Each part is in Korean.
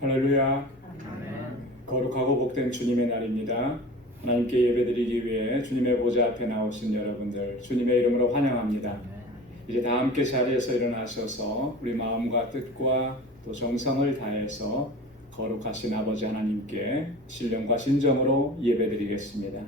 할렐루야. 거룩하고 복된 주님의 날입니다. 하나님께 예배드리기 위해 주님의 보좌 앞에 나오신 여러분들 주님의 이름으로 환영합니다. 이제 다 함께 자리에서 일어나셔서 우리 마음과 뜻과 또 정성을 다해서 거룩하신 아버지 하나님께 신령과 진정으로 예배드리겠습니다.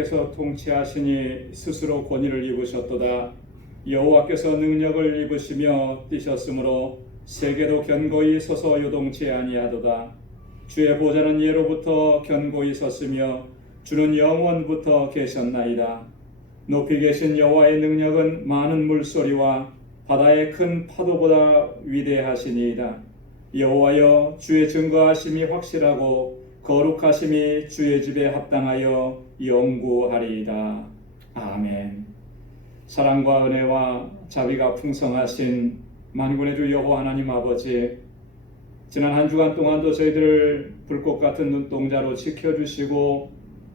여호와께서 통치하시니 스스로 권위를 입으셨도다. 여호와께서 능력을 입으시며 뛰셨으므로 세계도 견고히 서서 요동치 아니하도다. 주의 보좌는 예로부터 견고히 섰으며 주는 영원부터 계셨나이다. 높이 계신 여호와의 능력은 많은 물소리와 바다의 큰 파도보다 위대하시니이다. 여호와여, 주의 증거하심이 확실하고 거룩하심이 주의 집에 합당하여 영구하리이다. 아멘. 사랑과 은혜와 자비가 풍성하신 만군의 주 여호와 하나님 아버지, 지난 한 주간 동안도 저희들을 불꽃 같은 눈동자로 지켜주시고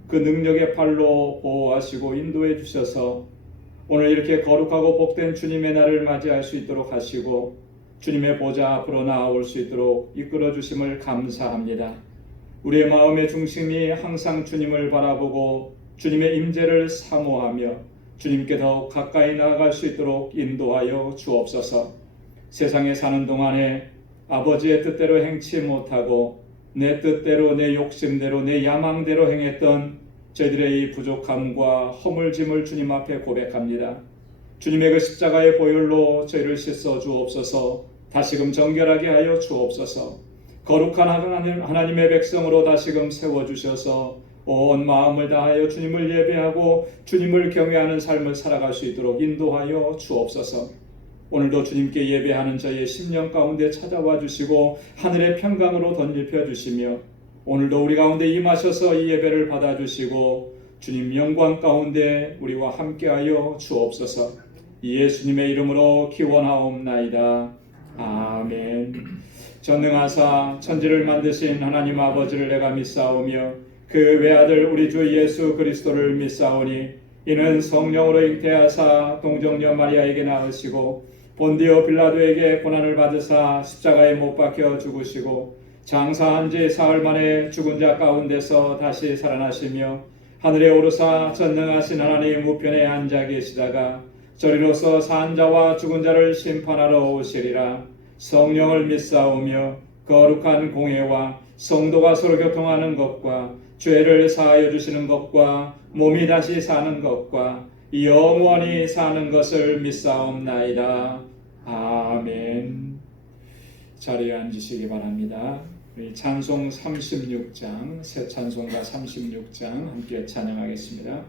그 능력의 팔로 보호하시고 인도해 주셔서 오늘 이렇게 거룩하고 복된 주님의 날을 맞이할 수 있도록 하시고 주님의 보좌 앞으로 나아올 수 있도록 이끌어 주심을 감사합니다. 우리의 마음의 중심이 항상 주님을 바라보고 주님의 임재를 사모하며 주님께 더욱 가까이 나아갈 수 있도록 인도하여 주옵소서. 세상에 사는 동안에 아버지의 뜻대로 행치 못하고 내 뜻대로 내 욕심대로 내 야망대로 행했던 저희들의 이 부족함과 허물짐을 주님 앞에 고백합니다. 주님의 그 십자가의 보혈로 저희를 씻어 주옵소서. 다시금 정결하게 하여 주옵소서. 거룩한 하나님의 백성으로 다시금 세워주셔서 온 마음을 다하여 주님을 예배하고 주님을 경외하는 삶을 살아갈 수 있도록 인도하여 주옵소서. 오늘도 주님께 예배하는 저희의 심령 가운데 찾아와 주시고 하늘의 평강으로 덧입혀 주시며 오늘도 우리 가운데 임하셔서 이 예배를 받아주시고 주님 영광 가운데 우리와 함께하여 주옵소서. 예수님의 이름으로 기원하옵나이다. 아멘. 전능하사 천지를 만드신 하나님 아버지를 내가 믿사오며 그 외아들 우리 주 예수 그리스도를 믿사오니 이는 성령으로 잉태하사 동정녀 마리아에게 낳으시고 본디오 빌라도에게 고난을 받으사 십자가에 못 박혀 죽으시고 장사한 지 사흘 만에 죽은 자 가운데서 다시 살아나시며 하늘에 오르사 전능하신 하나님 우편에 앉아 계시다가 저리로서 산 자와 죽은 자를 심판하러 오시리라. 성령을 믿사오며 거룩한 공회와 성도가 서로 교통하는 것과 죄를 사하여 주시는 것과 몸이 다시 사는 것과 영원히 사는 것을 믿사옵나이다. 아멘. 자리에 앉으시기 바랍니다. 우리 찬송 36장, 새 찬송가 36장 함께 찬양하겠습니다.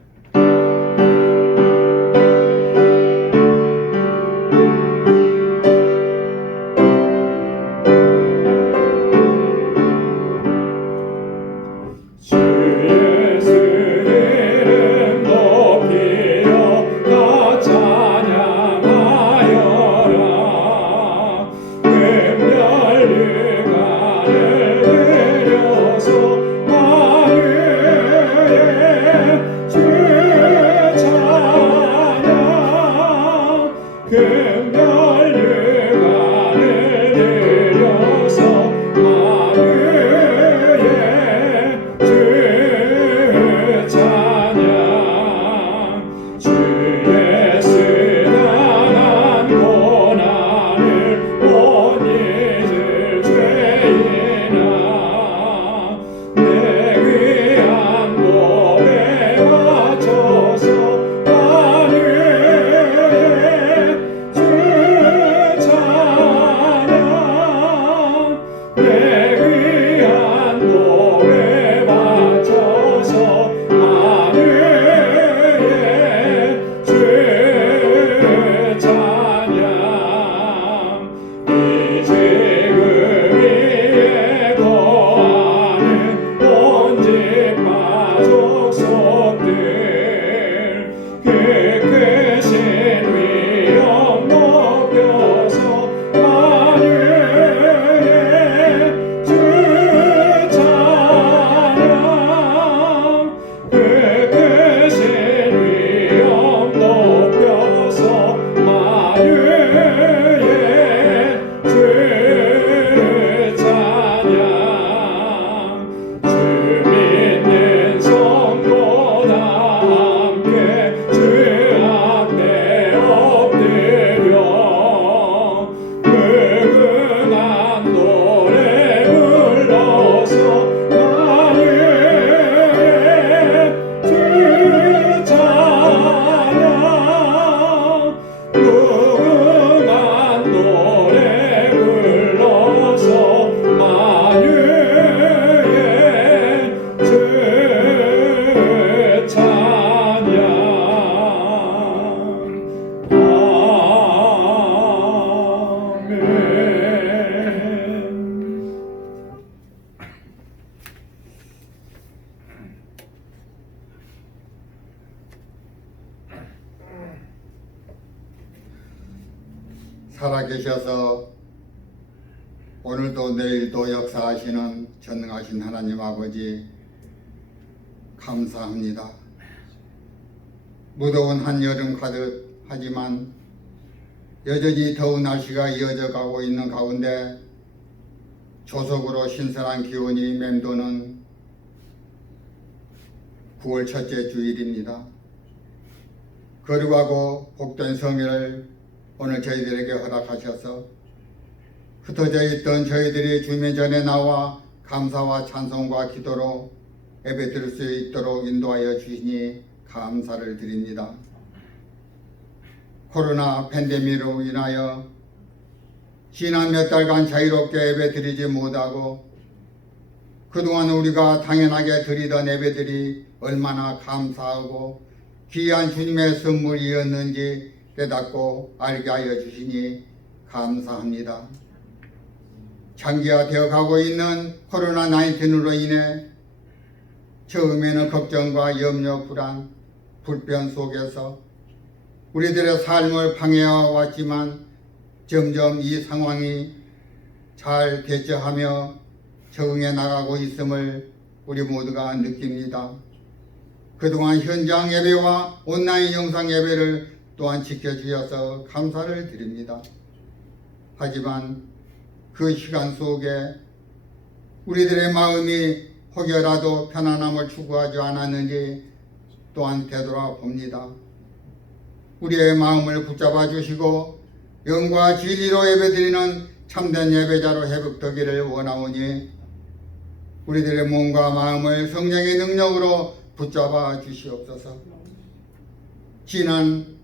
맞춰서 하늘에 주 살아계셔서 오늘도 내일도 역사하시는 전능하신 하나님 아버지 감사합니다. 무더운 한여름 가득 하지만 여전히 더운 날씨가 이어져 가고 있는 가운데 조석으로 신선한 기온이 맴도는 9월 첫째 주일입니다. 거룩하고 복된 성회를 오늘 저희들에게 허락하셔서 흩어져 있던 저희들이 주님 전에 나와 감사와 찬송과 기도로 예배드릴 수 있도록 인도하여 주시니 감사를 드립니다. 코로나 팬데믹으로 인하여 지난 몇 달간 자유롭게 예배드리지 못하고 그동안 우리가 당연하게 드리던 예배들이 얼마나 감사하고 귀한 주님의 선물이었는지 깨닫고 알게 하여 주시니 감사합니다. 장기화되어 가고 있는 코로나19으로 인해 처음에는 걱정과 염려, 불안, 불편 속에서 우리들의 삶을 방해해 왔지만 점점 이 상황이 잘 대처하며 적응해 나가고 있음을 우리 모두가 느낍니다. 그동안 현장 예배와 온라인 영상 예배를 또한 지켜주셔서 감사를 드립니다. 하지만 그 시간 속에 우리들의 마음이 혹여라도 편안함을 추구하지 않았는지 또한 되돌아봅니다. 우리의 마음을 붙잡아 주시고 영과 진리로 예배드리는 참된 예배자로 회복되기를 원하오니 우리들의 몸과 마음을 성령의 능력으로 붙잡아 주시옵소서. 지난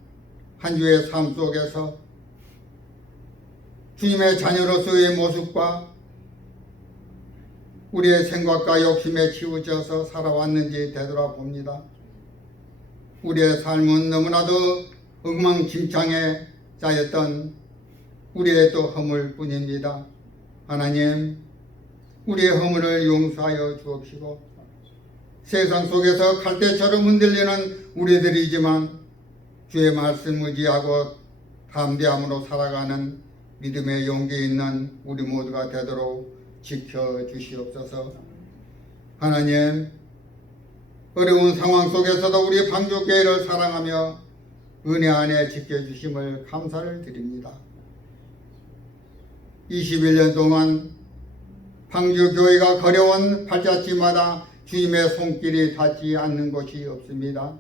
한 주의 삶 속에서 주님의 자녀로서의 모습과 우리의 생각과 욕심에 치우쳐서 살아왔는지 되돌아봅니다. 우리의 삶은 너무나도 엉망진창에 쌓였던 우리의 또 허물 뿐입니다. 하나님, 우리의 허물을 용서하여 주옵시고 세상 속에서 갈대처럼 흔들리는 우리들이지만 주의 말씀을 의지하고 담대함으로 살아가는 믿음의 용기 있는 우리 모두가 되도록 지켜주시옵소서. 하나님, 어려운 상황 속에서도 우리 방주교회를 사랑하며 은혜 안에 지켜주심을 감사를 드립니다. 21년 동안 방주교회가 걸어온 발자취마다 주님의 손길이 닿지 않는 곳이 없습니다.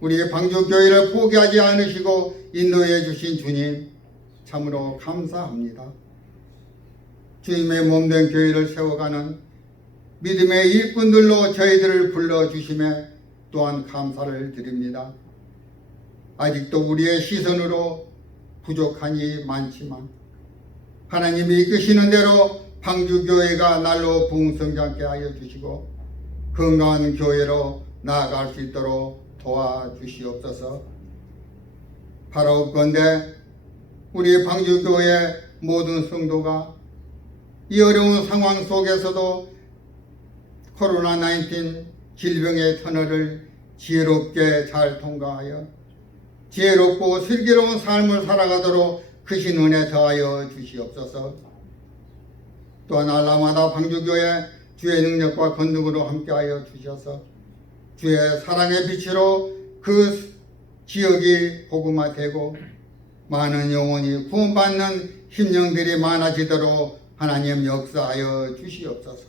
우리 방주교회를 포기하지 않으시고 인도해 주신 주님 참으로 감사합니다. 주님의 몸된 교회를 세워가는 믿음의 일꾼들로 저희들을 불러주심에 또한 감사를 드립니다. 아직도 우리의 시선으로 부족한이 많지만 하나님이 이끄시는 대로 방주교회가 날로 부흥성장케 하여 주시고 건강한 교회로 나아갈 수 있도록 도와주시옵소서. 바라옵건대 우리 방주교회 모든 성도가 이 어려운 상황 속에서도 코로나19 질병의 터널을 지혜롭게 잘 통과하여 지혜롭고 슬기로운 삶을 살아가도록 크신 은혜 더하여 주시옵소서. 또한 알라마다 방주교회 주의 능력과 권능으로 함께하여 주셔서 주의 사랑의 빛으로 그 지역이 복음화되고 많은 영혼이 구원받는 심령들이 많아지도록 하나님 역사하여 주시옵소서.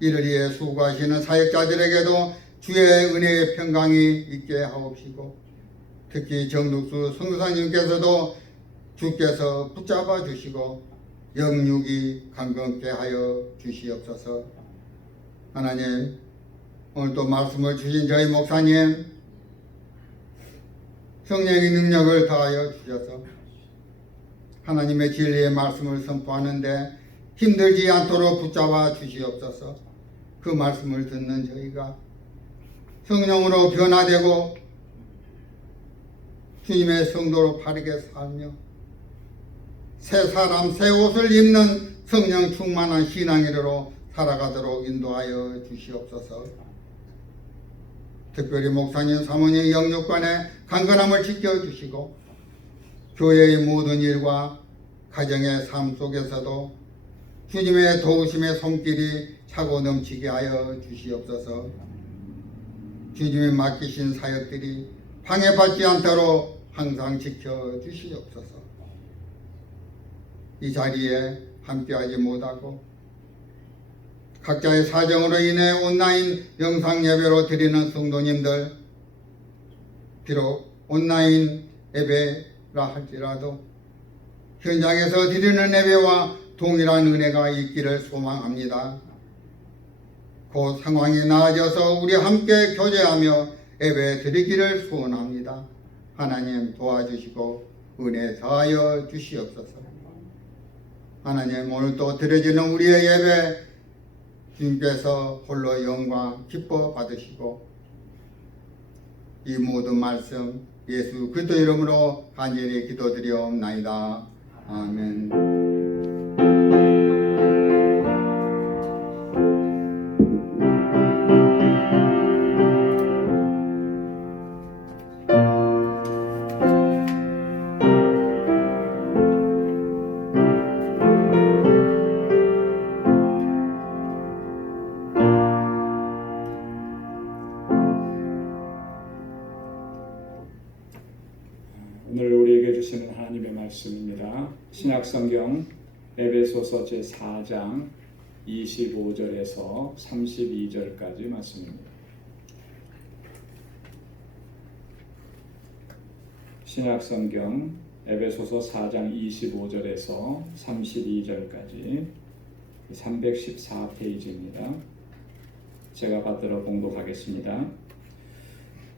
이를 위해 수고하시는 사역자들에게도 주의 은혜의 평강이 있게 하옵시고 특히 정덕수 성도사님께서도 주께서 붙잡아 주시고 영육이 강건케 하여 주시옵소서. 하나님, 오늘도 말씀을 주신 저희 목사님 성령의 능력을 다하여 주셔서 하나님의 진리의 말씀을 선포하는데 힘들지 않도록 붙잡아 주시옵소서. 그 말씀을 듣는 저희가 성령으로 변화되고 주님의 성도로 바르게 살며 새 사람 새 옷을 입는 성령 충만한 신앙인으로 살아가도록 인도하여 주시옵소서. 특별히 목사님 사모님 영육간의 강건함을 지켜주시고 교회의 모든 일과 가정의 삶 속에서도 주님의 도우심의 손길이 차고 넘치게 하여 주시옵소서. 주님이 맡기신 사역들이 방해받지 않도록 항상 지켜 주시옵소서. 이 자리에 함께하지 못하고 각자의 사정으로 인해 온라인 영상 예배로 드리는 성도님들, 비록 온라인 예배라 할지라도 현장에서 드리는 예배와 동일한 은혜가 있기를 소망합니다. 곧 상황이 나아져서 우리 함께 교제하며 예배 드리기를 소원합니다. 하나님 도와주시고 은혜 더하여 주시옵소서. 하나님, 오늘 또 드려지는 우리의 예배 주님께서 홀로 영광 기뻐 받으시고 이 모든 말씀 예수 그리스도 이름으로 간절히 기도드리옵나이다. 아멘. 오늘 우리에게 주시는 하나님의 말씀입니다. 신약성경 에베소서 제4장 25절에서 32절까지 말씀입니다. 신약성경 에베소서 4장 25절에서 32절까지 314페이지입니다. 제가 받들어 봉독하겠습니다.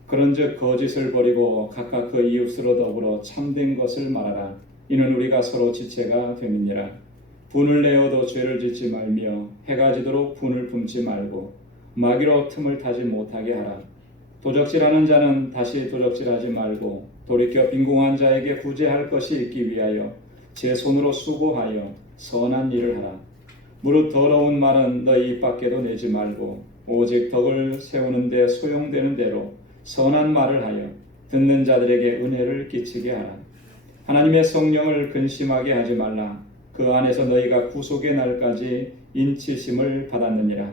그런즉 거짓을 버리고 각각 그 이웃으로 더불어 참된 것을 말하라. 이는 우리가 서로 지체가 됨이니라. 분을 내어도 죄를 짓지 말며 해가 지도록 분을 품지 말고 마귀로 틈을 타지 못하게 하라. 도적질하는 자는 다시 도적질하지 말고 돌이켜 빈궁한 자에게 구제할 것이 있기 위하여 제 손으로 수고하여 선한 일을 하라. 무릇 더러운 말은 너희 입 밖에도 내지 말고 오직 덕을 세우는 데 소용되는 대로 선한 말을 하여 듣는 자들에게 은혜를 끼치게 하라. 하나님의 성령을 근심하게 하지 말라. 그 안에서 너희가 구속의 날까지 인치심을 받았느니라.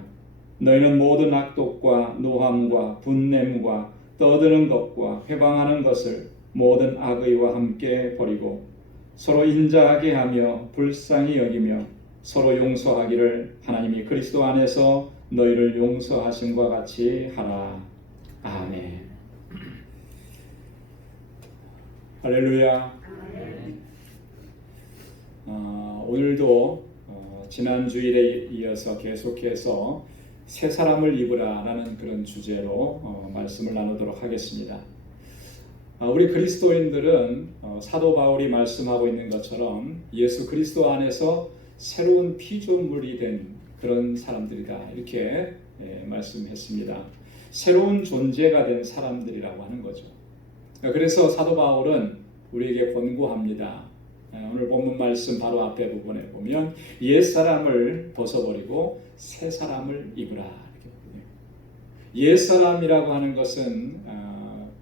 너희는 모든 악독과 노함과 분냄과 떠드는 것과 회방하는 것을 모든 악의와 함께 버리고 서로 인자하게 하며 불쌍히 여기며 서로 용서하기를 하나님이 그리스도 안에서 너희를 용서하심과 같이 하라. 아멘. 할렐루야. 오늘도 지난 주일에 이어서 계속해서 새 사람을 입으라 라는 그런 주제로 말씀을 나누도록 하겠습니다. 우리 그리스도인들은 사도 바울이 말씀하고 있는 것처럼 예수 그리스도 안에서 새로운 피조물이 된 그런 사람들이다 이렇게 말씀했습니다. 새로운 존재가 된 사람들이라고 하는 거죠. 그래서 사도 바울은 우리에게 권고합니다. 오늘 본문 말씀 바로 앞에 부분에 보면 옛사람을 벗어버리고 새사람을 입으라. 옛사람이라고 하는 것은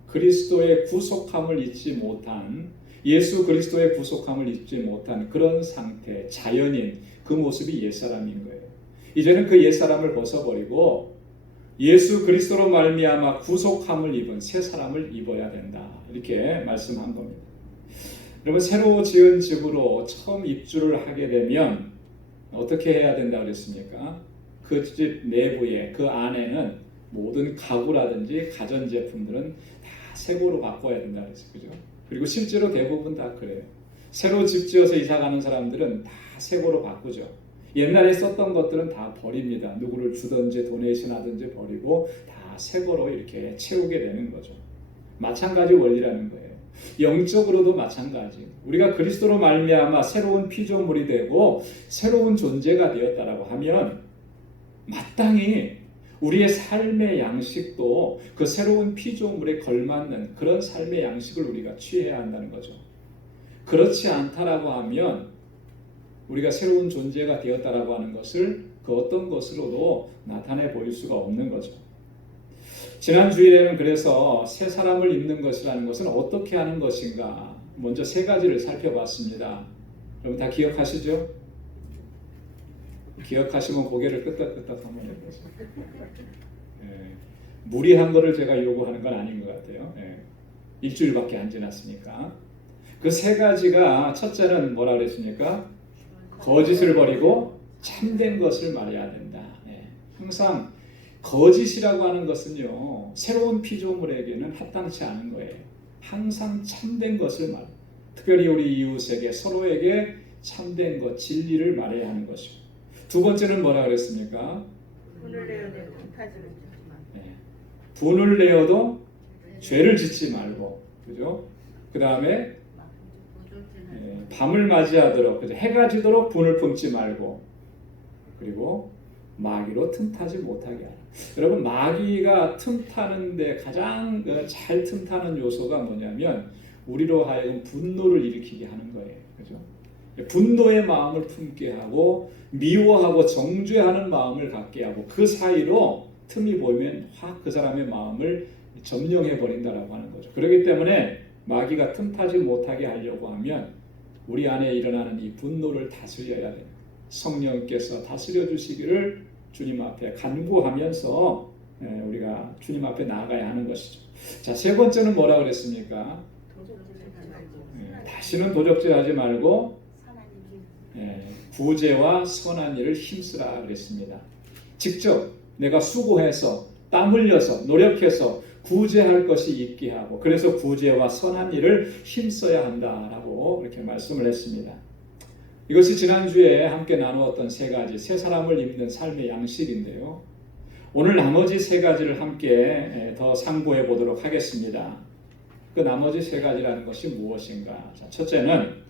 그리스도의 구속함을 잊지 못한 예수 그리스도의 구속함을 잊지 못한 그런 상태, 자연인 그 모습이 옛사람인 거예요. 이제는 그 옛사람을 벗어버리고 예수 그리스도로 말미암아 구속함을 입은 새 사람을 입어야 된다. 이렇게 말씀한 겁니다. 여러분, 새로 지은 집으로 처음 입주를 하게 되면 어떻게 해야 된다 그랬습니까? 그 집 내부에 그 안에는 모든 가구라든지 가전제품들은 다 새고로 바꿔야 된다 그랬어요. 그죠? 그리고 실제로 대부분 다 그래요. 새로 집 지어서 이사 가는 사람들은 다 새고로 바꾸죠. 옛날에 썼던 것들은 다 버립니다. 누구를 주든지 도네이션 하든지 버리고 다 새거로 이렇게 채우게 되는 거죠. 마찬가지 원리라는 거예요. 영적으로도 마찬가지. 우리가 그리스도로 말미암아 새로운 피조물이 되고 새로운 존재가 되었다라고 하면 마땅히 우리의 삶의 양식도 그 새로운 피조물에 걸맞는 그런 삶의 양식을 우리가 취해야 한다는 거죠. 그렇지 않다라고 하면 우리가 새로운 존재가 되었다라고 하는 것을 그 어떤 것으로도 나타내 보일 수가 없는 거죠. 지난 주일에는 그래서 새 사람을 입는 것이라는 것은 어떻게 하는 것인가 먼저 세 가지를 살펴봤습니다. 여러분 다 기억하시죠? 기억하시면 고개를 끄덕끄덕 한번 해보세요. 무리한 거를 제가 요구하는 건 아닌 것 같아요. 일주일밖에 안 지났으니까. 그 세 가지가 첫째는 뭐라 그랬습니까? 거짓을 버리고 참된 것을 말해야 된다. 항상 거짓이라고 하는 것은요, 새로운 피조물에게는 합당치 않은 거예요. 항상 참된 것을 말. 특별히 우리 이웃에게 서로에게 참된 것, 진리를 말해야 하는 것이고. 두 번째는 뭐라 그랬습니까? 분을 내어도 죄를 짓지 말고, 그죠? 그 다음에 밤을 맞이하도록, 그죠? 해가 지도록 분을 품지 말고, 그리고 마귀로 틈타지 못하게 하라. 여러분, 마귀가 틈타는데 가장 잘 틈타는 요소가 뭐냐면 우리로 하여금 분노를 일으키게 하는 거예요, 그죠? 분노의 마음을 품게 하고 미워하고 정죄하는 마음을 갖게 하고 그 사이로 틈이 보이면 확 그 사람의 마음을 점령해 버린다라고 하는 거죠. 그렇기 때문에 마귀가 틈타지 못하게 하려고 하면 우리 안에 일어나는 이 분노를 다스려야 돼요. 성령께서 다스려 주시기를 주님 앞에 간구하면서 우리가 주님 앞에 나아가야 하는 것이죠. 자, 세 번째는 뭐라 그랬습니까? 다시는 도적질하지 말고 구제와 선한 일을 힘쓰라 그랬습니다. 직접 내가 수고해서 땀 흘려서 노력해서 구제할 것이 있게 하고 그래서 구제와 선한 일을 힘써야 한다라고 이렇게 말씀을 했습니다. 이것이 지난주에 함께 나누었던 세 가지, 세 사람을 입는 삶의 양식인데요. 오늘 나머지 세 가지를 함께 더 상고해 보도록 하겠습니다. 그 나머지 세 가지라는 것이 무엇인가? 자, 첫째는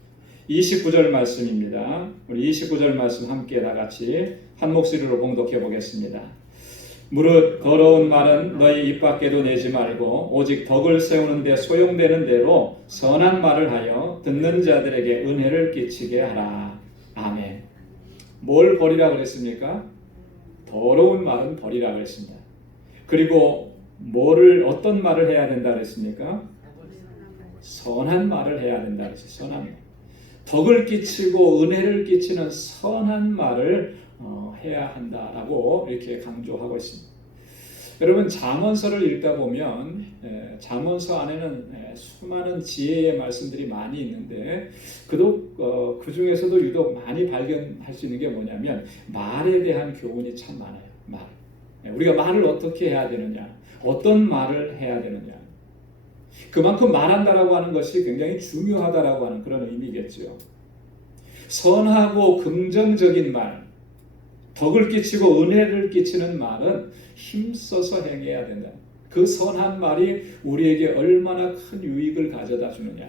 29절 말씀입니다. 우리 29절 말씀 함께 다 같이 한 목소리로 봉독해 보겠습니다. 무릇 더러운 말은 너희 입 밖에도 내지 말고 오직 덕을 세우는 데 소용되는 대로 선한 말을 하여 듣는 자들에게 은혜를 끼치게 하라. 아멘. 뭘 버리라 그랬습니까? 더러운 말은 버리라 그랬습니다. 그리고 어떤 말을 해야 된다 그랬습니까? 선한 말을 해야 된다 그랬어요. 선한 말. 덕을 끼치고 은혜를 끼치는 선한 말을 해야 한다라고 이렇게 강조하고 있습니다. 여러분, 잠언서를 읽다 보면 잠언서 안에는 수많은 지혜의 말씀들이 많이 있는데 그 중에서도 유독 많이 발견할 수 있는 게 뭐냐면 말에 대한 교훈이 참 많아요. 말. 우리가 말을 어떻게 해야 되느냐, 어떤 말을 해야 되느냐. 그만큼 말한다라고 하는 것이 굉장히 중요하다라고 하는 그런 의미겠죠. 선하고 긍정적인 말, 덕을 끼치고 은혜를 끼치는 말은 힘써서 행해야 된다. 그 선한 말이 우리에게 얼마나 큰 유익을 가져다 주느냐.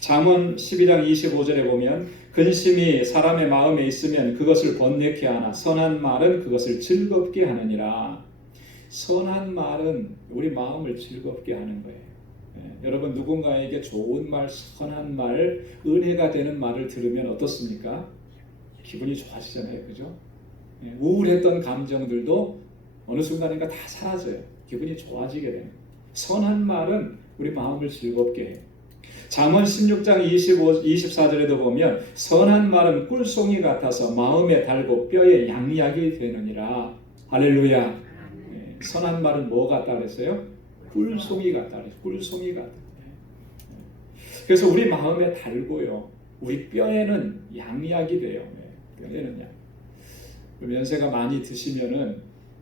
잠언 12장 25절에 보면 근심이 사람의 마음에 있으면 그것을 번뇌케 하나 선한 말은 그것을 즐겁게 하느니라. 선한 말은 우리 마음을 즐겁게 하는 거예요. 여러분, 누군가에게 좋은 말, 선한 말, 은혜가 되는 말을 들으면 어떻습니까? 기분이 좋아지잖아요. 그죠? 우울했던 감정들도 어느 순간인가 다 사라져요. 기분이 좋아지게 돼요. 선한 말은 우리 마음을 즐겁게 해요. 잠언 16장 24절에도 보면 선한 말은 꿀송이 같아서 마음에 달고 뼈에 양약이 되느니라. 할렐루야. 선한 말은 뭐 같다 그랬어요? 꿀송이 같다 그랬어요. 꿀송이 같다. 그래서 우리 마음에 달고요. 우리 뼈에는 양약이 돼요. 뼈에는 약. 연세가 많이 드시면은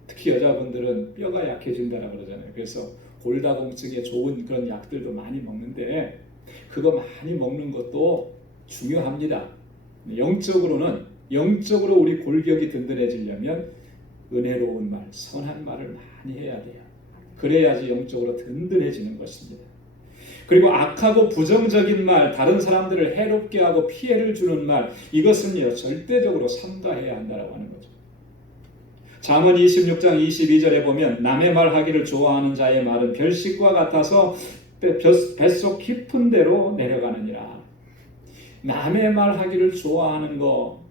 특히 여자분들은 뼈가 약해진다라 그러잖아요. 그래서 골다공증에 좋은 그런 약들도 많이 먹는데 그거 많이 먹는 것도 중요합니다. 영적으로 우리 골격이 든든해지려면 은혜로운 말, 선한 말을 많이 해야 돼요. 그래야지 영적으로 든든해지는 것입니다. 그리고 악하고 부정적인 말, 다른 사람들을 해롭게 하고 피해를 주는 말, 이것은요 절대적으로 삼가해야 한다라고 하는 거죠. 잠언 26장 22절에 보면 남의 말 하기를 좋아하는 자의 말은 별식과 같아서 뱃속 깊은 데로 내려가느니라. 남의 말 하기를 좋아하는 거,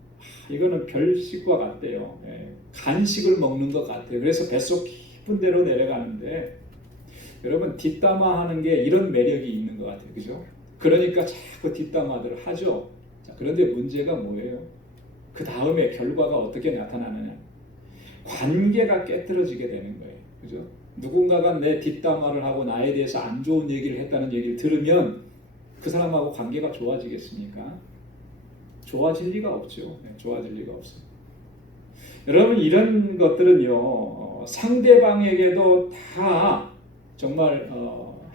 이거는 별식과 같대요. 간식을 먹는 것 같아요. 그래서 뱃속 깊은 데로 내려가는데 여러분 뒷담화하는 게 이런 매력이 있는 것 같아요. 그죠? 그러니까 자꾸 뒷담화들을 하죠. 자, 그런데 문제가 뭐예요? 그 다음에 결과가 어떻게 나타나느냐? 관계가 깨트려지게 되는 거예요. 그죠? 누군가가 내 뒷담화를 하고 나에 대해서 안 좋은 얘기를 했다는 얘기를 들으면 그 사람하고 관계가 좋아지겠습니까? 좋아질 리가 없죠. 네, 좋아질 리가 없어요. 여러분 이런 것들은요 상대방에게도 다 정말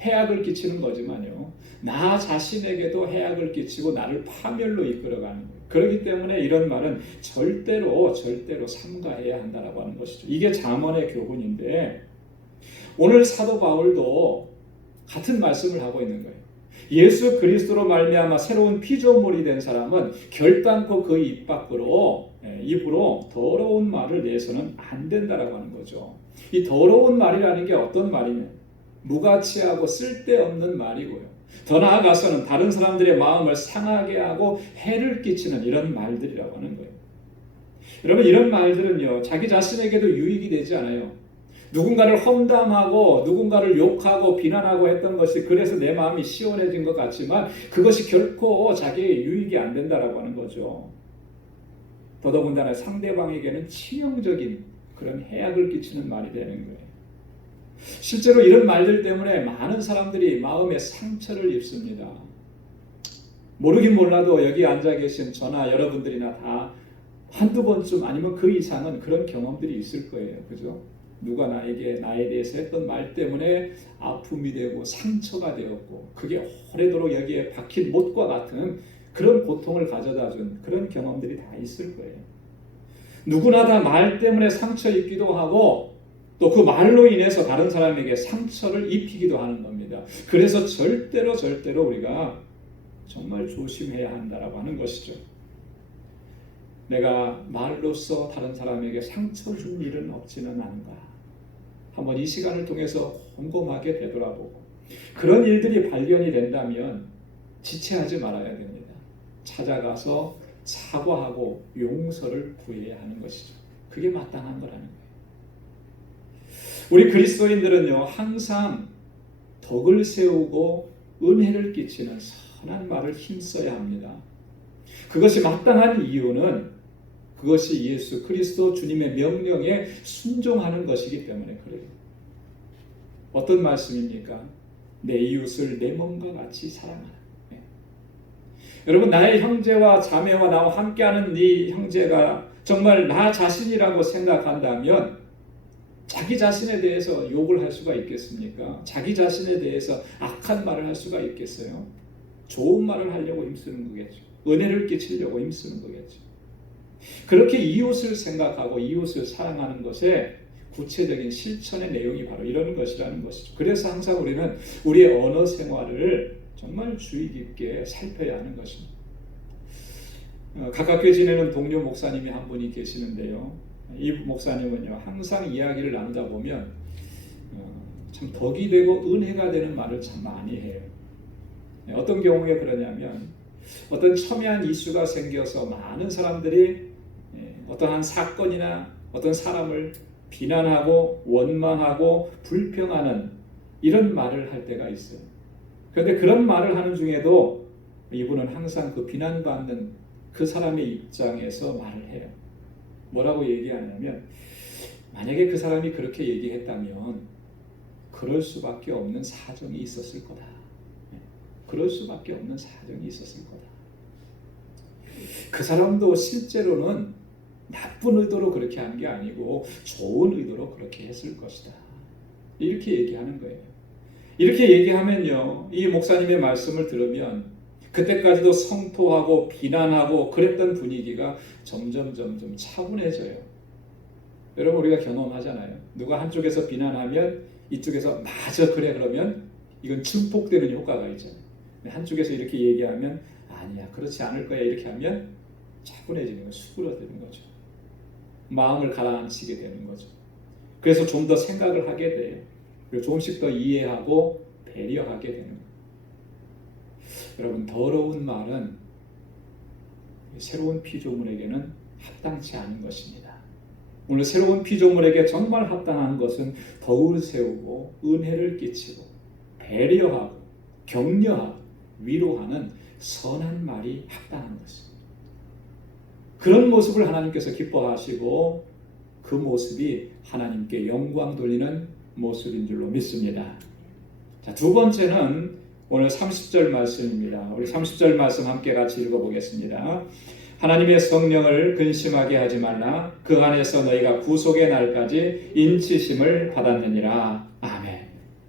해악을 끼치는 거지만요 나 자신에게도 해악을 끼치고 나를 파멸로 이끌어가는 거예요. 그렇기 때문에 이런 말은 절대로 삼가해야 한다라고 하는 것이죠. 이게 잠언의 교훈인데 오늘 사도 바울도 같은 말씀을 하고 있는 거예요. 예수 그리스도로 말미암아 새로운 피조물이 된 사람은 결단코 그 입으로 더러운 말을 내서는 안 된다라고 하는 거죠. 이 더러운 말이라는 게 어떤 말이냐? 무가치하고 쓸데없는 말이고요. 더 나아가서는 다른 사람들의 마음을 상하게 하고 해를 끼치는 이런 말들이라고 하는 거예요. 여러분 이런 말들은요 자기 자신에게도 유익이 되지 않아요. 누군가를 험담하고 누군가를 욕하고 비난하고 했던 것이 그래서 내 마음이 시원해진 것 같지만 그것이 결코 자기의 유익이 안 된다라고 하는 거죠. 더더군다나 상대방에게는 치명적인 그런 해악을 끼치는 말이 되는 거예요. 실제로 이런 말들 때문에 많은 사람들이 마음에 상처를 입습니다. 모르긴 몰라도 여기 앉아 계신 저나 여러분들이나 다 한두 번쯤 아니면 그 이상은 그런 경험들이 있을 거예요. 그죠? 누가 나에 대해서 했던 말 때문에 아픔이 되고 상처가 되었고 그게 오래도록 여기에 박힌 못과 같은 그런 고통을 가져다 준 그런 경험들이 다 있을 거예요. 누구나 다 말 때문에 상처 입기도 하고 또 그 말로 인해서 다른 사람에게 상처를 입히기도 하는 겁니다. 그래서 절대로 우리가 정말 조심해야 한다라고 하는 것이죠. 내가 말로써 다른 사람에게 상처 준 일은 없지는 않은가? 한번 이 시간을 통해서 곰곰하게 되돌아보고 그런 일들이 발견이 된다면 지체하지 말아야 됩니다. 찾아가서 사과하고 용서를 구해야 하는 것이죠. 그게 마땅한 거라는 거예요. 우리 그리스도인들은요 항상 덕을 세우고 은혜를 끼치는 선한 말을 힘써야 합니다. 그것이 마땅한 이유는 그것이 예수 그리스도 주님의 명령에 순종하는 것이기 때문에 그래요. 어떤 말씀입니까? 내 이웃을 내 몸과 같이 사랑하라. 네. 여러분 나의 형제와 자매와 나와 함께하는 네 형제가 정말 나 자신이라고 생각한다면 자기 자신에 대해서 욕을 할 수가 있겠습니까? 자기 자신에 대해서 악한 말을 할 수가 있겠어요? 좋은 말을 하려고 힘쓰는 거겠죠. 은혜를 끼치려고 힘쓰는 거겠죠. 그렇게 이웃을 생각하고 이웃을 사랑하는 것에 구체적인 실천의 내용이 바로 이런 것이라는 것이죠. 그래서 항상 우리는 우리의 언어 생활을 정말 주의 깊게 살펴야 하는 것입니다. 가깝게 지내는 동료 목사님이 한 분이 계시는데요. 이 목사님은요 항상 이야기를 나누다 보면 참 덕이 되고 은혜가 되는 말을 참 많이 해요. 어떤 경우에 그러냐면 어떤 첨예한 이슈가 생겨서 많은 사람들이 어떤 한 사건이나 어떤 사람을 비난하고 원망하고 불평하는 이런 말을 할 때가 있어요. 그런데 그런 말을 하는 중에도 이분은 항상 그 비난받는 그 사람의 입장에서 말을 해요. 뭐라고 얘기하냐면 만약에 그 사람이 그렇게 얘기했다면 그럴 수밖에 없는 사정이 있었을 거다. 그럴 수밖에 없는 사정이 있었을 거다. 그 사람도 실제로는 나쁜 의도로 그렇게 한 게 아니고 좋은 의도로 그렇게 했을 것이다. 이렇게 얘기하는 거예요. 이렇게 얘기하면요, 이 목사님의 말씀을 들으면 그때까지도 성토하고 비난하고 그랬던 분위기가 점점 차분해져요. 여러분 우리가 경험하잖아요. 누가 한쪽에서 비난하면 이쪽에서 맞아 그래 그러면 이건 증폭되는 효과가 있잖아요. 한쪽에서 이렇게 얘기하면 아니야 그렇지 않을 거야 이렇게 하면 차분해지는 거, 수그러드는 거죠. 마음을 가라앉히게 되는 거죠. 그래서 좀 더 생각을 하게 돼요. 그리고 조금씩 더 이해하고 배려하게 되는 거예요. 여러분 더러운 말은 새로운 피조물에게는 합당치 않은 것입니다. 오늘 새로운 피조물에게 정말 합당한 것은 덕을 세우고 은혜를 끼치고 배려하고 격려하고 위로하는 선한 말이 합당한 것입니다. 그런 모습을 하나님께서 기뻐하시고 그 모습이 하나님께 영광 돌리는 모습인 줄로 믿습니다. 자, 두 번째는 오늘 30절 말씀입니다. 우리 30절 말씀 함께 같이 읽어보겠습니다. 하나님의 성령을 근심하게 하지 말라. 그 안에서 너희가 구속의 날까지 인치심을 받았느니라. 아멘.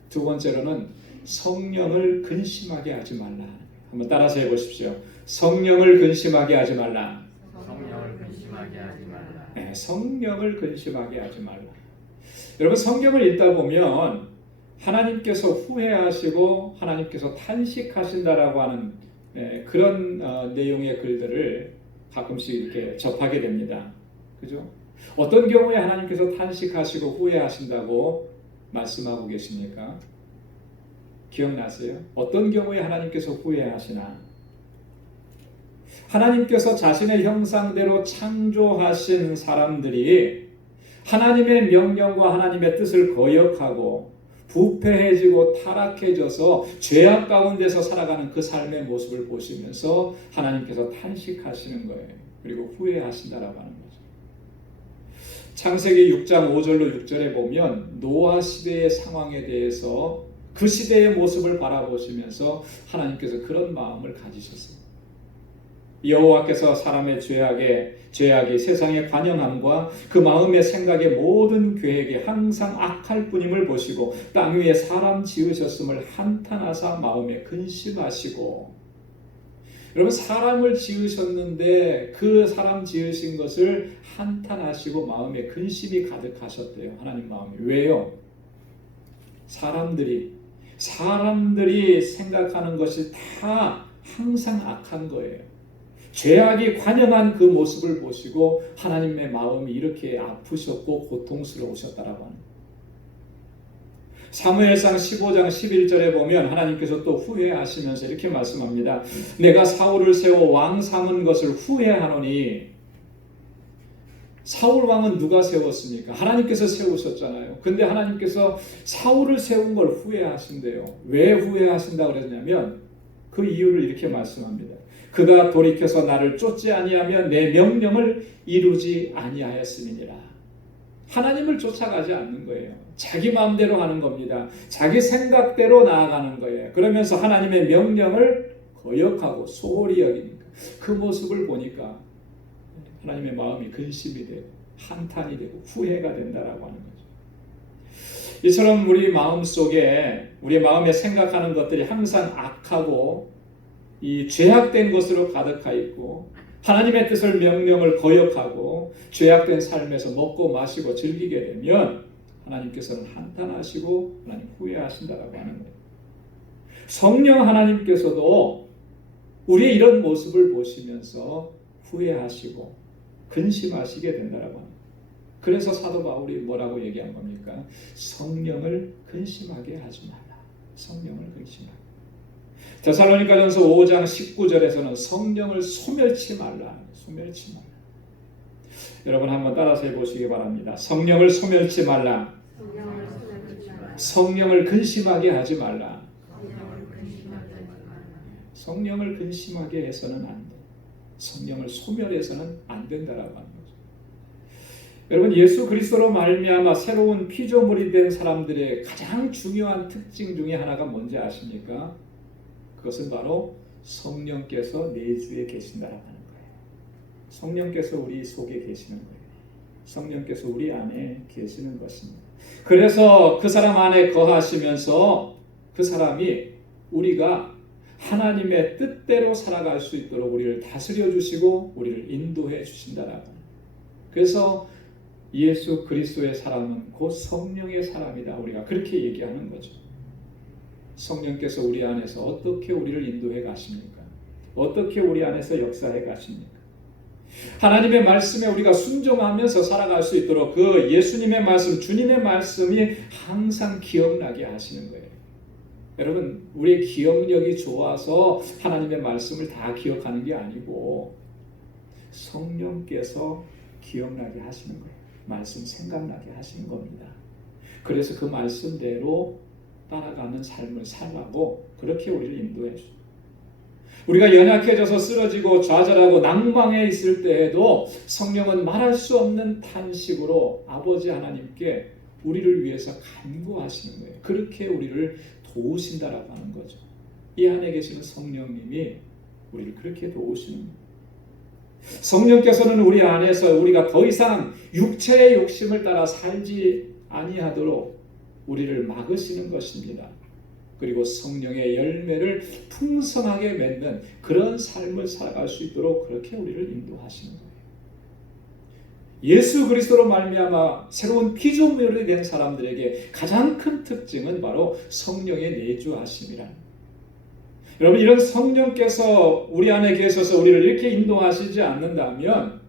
두 번째로는 성령을 근심하게 하지 말라. 한번 따라서 해보십시오. 성령을 근심하게 하지 말라. 성령을 근심하게 하지 말라. 네, 성령을 근심하게 하지 말라. 여러분, 성경을 읽다 보면 하나님께서 후회하시고 하나님께서 탄식하신다라고 하는 그런 내용의 글들을 가끔씩 이렇게 접하게 됩니다. 그죠? 어떤 경우에 하나님께서 탄식하시고 후회하신다고 말씀하고 계십니까? 기억나세요? 어떤 경우에 하나님께서 후회하시나? 하나님께서 자신의 형상대로 창조하신 사람들이 하나님의 명령과 하나님의 뜻을 거역하고 부패해지고 타락해져서 죄악 가운데서 살아가는 그 삶의 모습을 보시면서 하나님께서 탄식하시는 거예요. 그리고 후회하신다라고 하는 거죠. 창세기 6장 5절로 6절에 보면 노아 시대의 상황에 대해서 그 시대의 모습을 바라보시면서 하나님께서 그런 마음을 가지셨어요. 여호와께서 사람의 죄악이 세상의 관영함과 그 마음의 생각의 모든 계획이 항상 악할 뿐임을 보시고 땅 위에 사람 지으셨음을 한탄하사 마음에 근심하시고. 여러분, 사람을 지으셨는데 그 사람 지으신 것을 한탄하시고 마음에 근심이 가득하셨대요. 하나님 마음이. 왜요? 사람들이 생각하는 것이 다 항상 악한 거예요. 죄악이 관영한 그 모습을 보시고 하나님의 마음이 이렇게 아프셨고 고통스러우셨다라고 하는 거예요. 사무엘상 15장 11절에 보면 하나님께서 또 후회하시면서 이렇게 말씀합니다. 내가 사울을 세워 왕 삼은 것을 후회하노니. 사울 왕은 누가 세웠습니까? 하나님께서 세우셨잖아요. 근데 하나님께서 사울을 세운 걸 후회하신대요. 왜 후회하신다고 그랬냐면 그 이유를 이렇게 말씀합니다. 그가 돌이켜서 나를 쫓지 아니하며 내 명령을 이루지 아니하였음이니라. 하나님을 쫓아가지 않는 거예요. 자기 마음대로 하는 겁니다. 자기 생각대로 나아가는 거예요. 그러면서 하나님의 명령을 거역하고 소홀히 여기니까 그 모습을 보니까 하나님의 마음이 근심이 되고 한탄이 되고 후회가 된다라고 하는 거죠. 이처럼 우리 마음속에 우리 마음에 생각하는 것들이 항상 악하고 이 죄악된 것으로 가득하 있고 하나님의 뜻을 명령을 거역하고 죄악된 삶에서 먹고 마시고 즐기게 되면 하나님께서는 한탄하시고 하나님 후회하신다라고 하는 거예요. 성령 하나님께서도 우리의 이런 모습을 보시면서 후회하시고 근심하시게 된다라고 합니다. 그래서 사도 바울이 뭐라고 얘기한 겁니까? 성령을 근심하게 하지 말라. 성령을 근심하게. 데살로니가전서 5장 19절에서는 성령을 소멸치 말라. 소멸치 말라. 여러분 한번 따라서 해보시기 바랍니다. 성령을 소멸치 말라. 성령을 근심하게 하지 말라. 성령을 근심하게 해서는 안 돼. 성령을 소멸해서는 안 된다라고 하는 거죠. 여러분, 예수 그리스도로 말미암아 새로운 피조물이 된 사람들의 가장 중요한 특징 중에 하나가 뭔지 아십니까? 그것은 바로 성령께서 내주에 계신다라고 하는 거예요. 성령께서 우리 속에 계시는 거예요. 성령께서 우리 안에 계시는 것입니다. 그래서 그 사람 안에 거하시면서 그 사람이 우리가 하나님의 뜻대로 살아갈 수 있도록 우리를 다스려 주시고 우리를 인도해 주신다라고 하는 거예요. 그래서 예수 그리스도의 사람은 곧 성령의 사람이다. 우리가 그렇게 얘기하는 거죠. 성령께서 우리 안에서 어떻게 우리를 인도해 가십니까? 어떻게 우리 안에서 역사해 가십니까? 하나님의 말씀에 우리가 순종하면서 살아갈 수 있도록 그 예수님의 말씀, 주님의 말씀이 항상 기억나게 하시는 거예요. 여러분, 우리의 기억력이 좋아서 하나님의 말씀을 다 기억하는 게 아니고 성령께서 기억나게 하시는 거예요. 말씀 생각나게 하신 겁니다. 그래서 그 말씀대로 따라가는 삶을 살라고 그렇게 우리를 인도해 주죠. 우리가 연약해져서 쓰러지고 좌절하고 낭망해 있을 때에도 성령은 말할 수 없는 탄식으로 아버지 하나님께 우리를 위해서 간구하시는 거예요. 그렇게 우리를 도우신다라고 하는 거죠. 이 안에 계시는 성령님이 우리를 그렇게 도우시는 거예요. 성령께서는 우리 안에서 우리가 더 이상 육체의 욕심을 따라 살지 아니하도록 우리를 막으시는 것입니다. 그리고 성령의 열매를 풍성하게 맺는 그런 삶을 살아갈 수 있도록 그렇게 우리를 인도하시는 거예요. 예수 그리스도로 말미암아 새로운 피조물이 된 사람들에게 가장 큰 특징은 바로 성령의 내주하심이라는 거예요. 여러분, 이런 성령께서 우리 안에 계셔서 우리를 이렇게 인도하시지 않는다면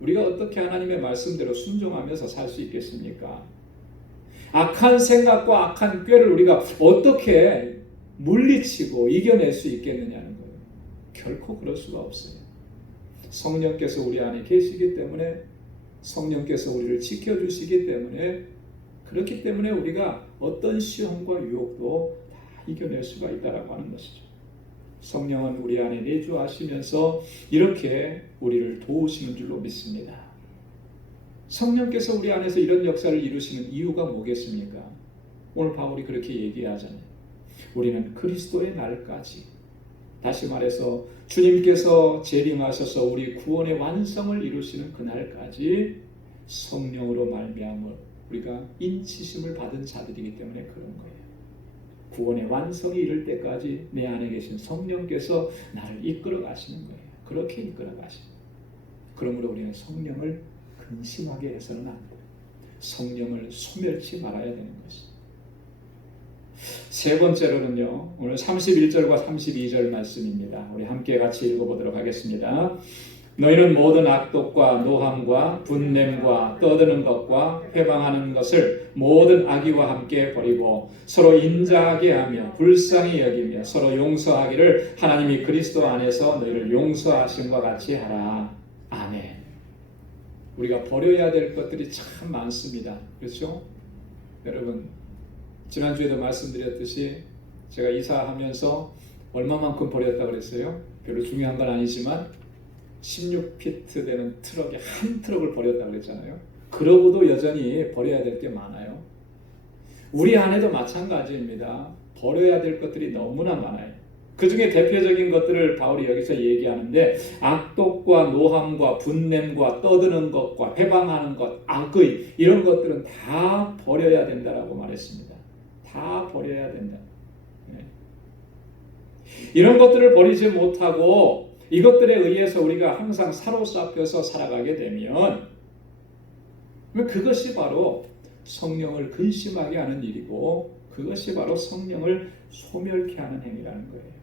우리가 어떻게 하나님의 말씀대로 순종하면서 살 수 있겠습니까? 악한 생각과 악한 꾀를 우리가 어떻게 물리치고 이겨낼 수 있겠느냐는 거예요. 결코 그럴 수가 없어요. 성령께서 우리 안에 계시기 때문에, 성령께서 우리를 지켜주시기 때문에, 그렇기 때문에 우리가 어떤 시험과 유혹도 다 이겨낼 수가 있다라고 하는 것이죠. 성령은 우리 안에 내주하시면서 이렇게 우리를 도우시는 줄로 믿습니다. 성령께서 우리 안에서 이런 역사를 이루시는 이유가 뭐겠습니까? 오늘 바울이 그렇게 얘기하잖아요. 우리는 그리스도의 날까지, 다시 말해서 주님께서 재림하셔서 우리 구원의 완성을 이루시는 그날까지 성령으로 말미암아 우리가 인치심을 받은 자들이기 때문에 그런 거예요. 구원의 완성이 이를 때까지 내 안에 계신 성령께서 나를 이끌어 가시는 거예요. 그렇게 이끌어 가시는 거예요. 그러므로 우리는 성령을 근심하게 해서는 안 돼요. 성령을 소멸치 말아야 되는 것입니다. 세 번째로는요, 오늘 31절과 32절 말씀입니다. 우리 함께 같이 읽어보도록 하겠습니다. 너희는 모든 악독과 노함과 분냄과 떠드는 것과 회방하는 것을 모든 악의와 함께 버리고 서로 인자하게 하며 불쌍히 여기며 서로 용서하기를 하나님이 그리스도 안에서 너희를 용서하심과 같이 하라. 아멘. 우리가 버려야 될 것들이 참 많습니다. 그렇죠? 여러분, 지난주에도 말씀드렸듯이 제가 이사하면서 얼마만큼 버렸다고 그랬어요? 별로 중요한 건 아니지만 16피트 되는 트럭에 한 트럭을 버렸다고 그랬잖아요. 그러고도 여전히 버려야 될 게 많아요. 우리 안에도 마찬가지입니다. 버려야 될 것들이 너무나 많아요. 그 중에 대표적인 것들을 바울이 여기서 얘기하는데, 악독과 노함과 분냄과 떠드는 것과 회방하는 것, 악의, 이런 것들은 다 버려야 된다라고 말했습니다. 다 버려야 된다. 네. 이런 것들을 버리지 못하고 이것들에 의해서 우리가 항상 사로잡혀서 살아가게 되면 그것이 바로 성령을 근심하게 하는 일이고, 그것이 바로 성령을 소멸케 하는 행위라는 거예요.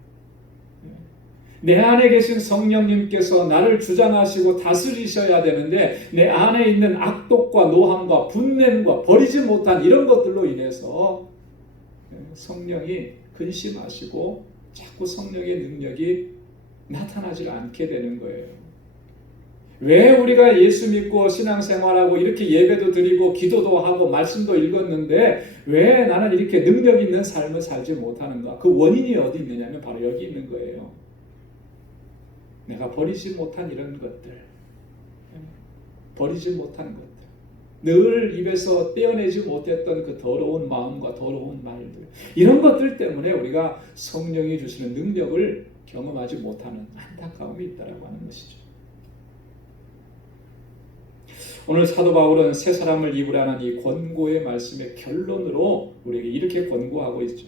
내 안에 계신 성령님께서 나를 주장하시고 다스리셔야 되는데, 내 안에 있는 악독과 노함과 분냄과 버리지 못한 이런 것들로 인해서 성령이 근심하시고 자꾸 성령의 능력이 나타나지 않게 되는 거예요. 왜 우리가 예수 믿고 신앙생활하고 이렇게 예배도 드리고 기도도 하고 말씀도 읽었는데 왜 나는 이렇게 능력 있는 삶을 살지 못하는가? 그 원인이 어디 있느냐면 바로 여기 있는 거예요. 내가 버리지 못한 이런 것들, 버리지 못한 것들, 늘 입에서 떼어내지 못했던 그 더러운 마음과 더러운 말들, 이런 것들 때문에 우리가 성령이 주시는 능력을 경험하지 못하는 안타까움이 있다라고 하는 것이죠. 오늘 사도 바울은 새 사람을 입으라는 이 권고의 말씀의 결론으로 우리에게 이렇게 권고하고 있죠.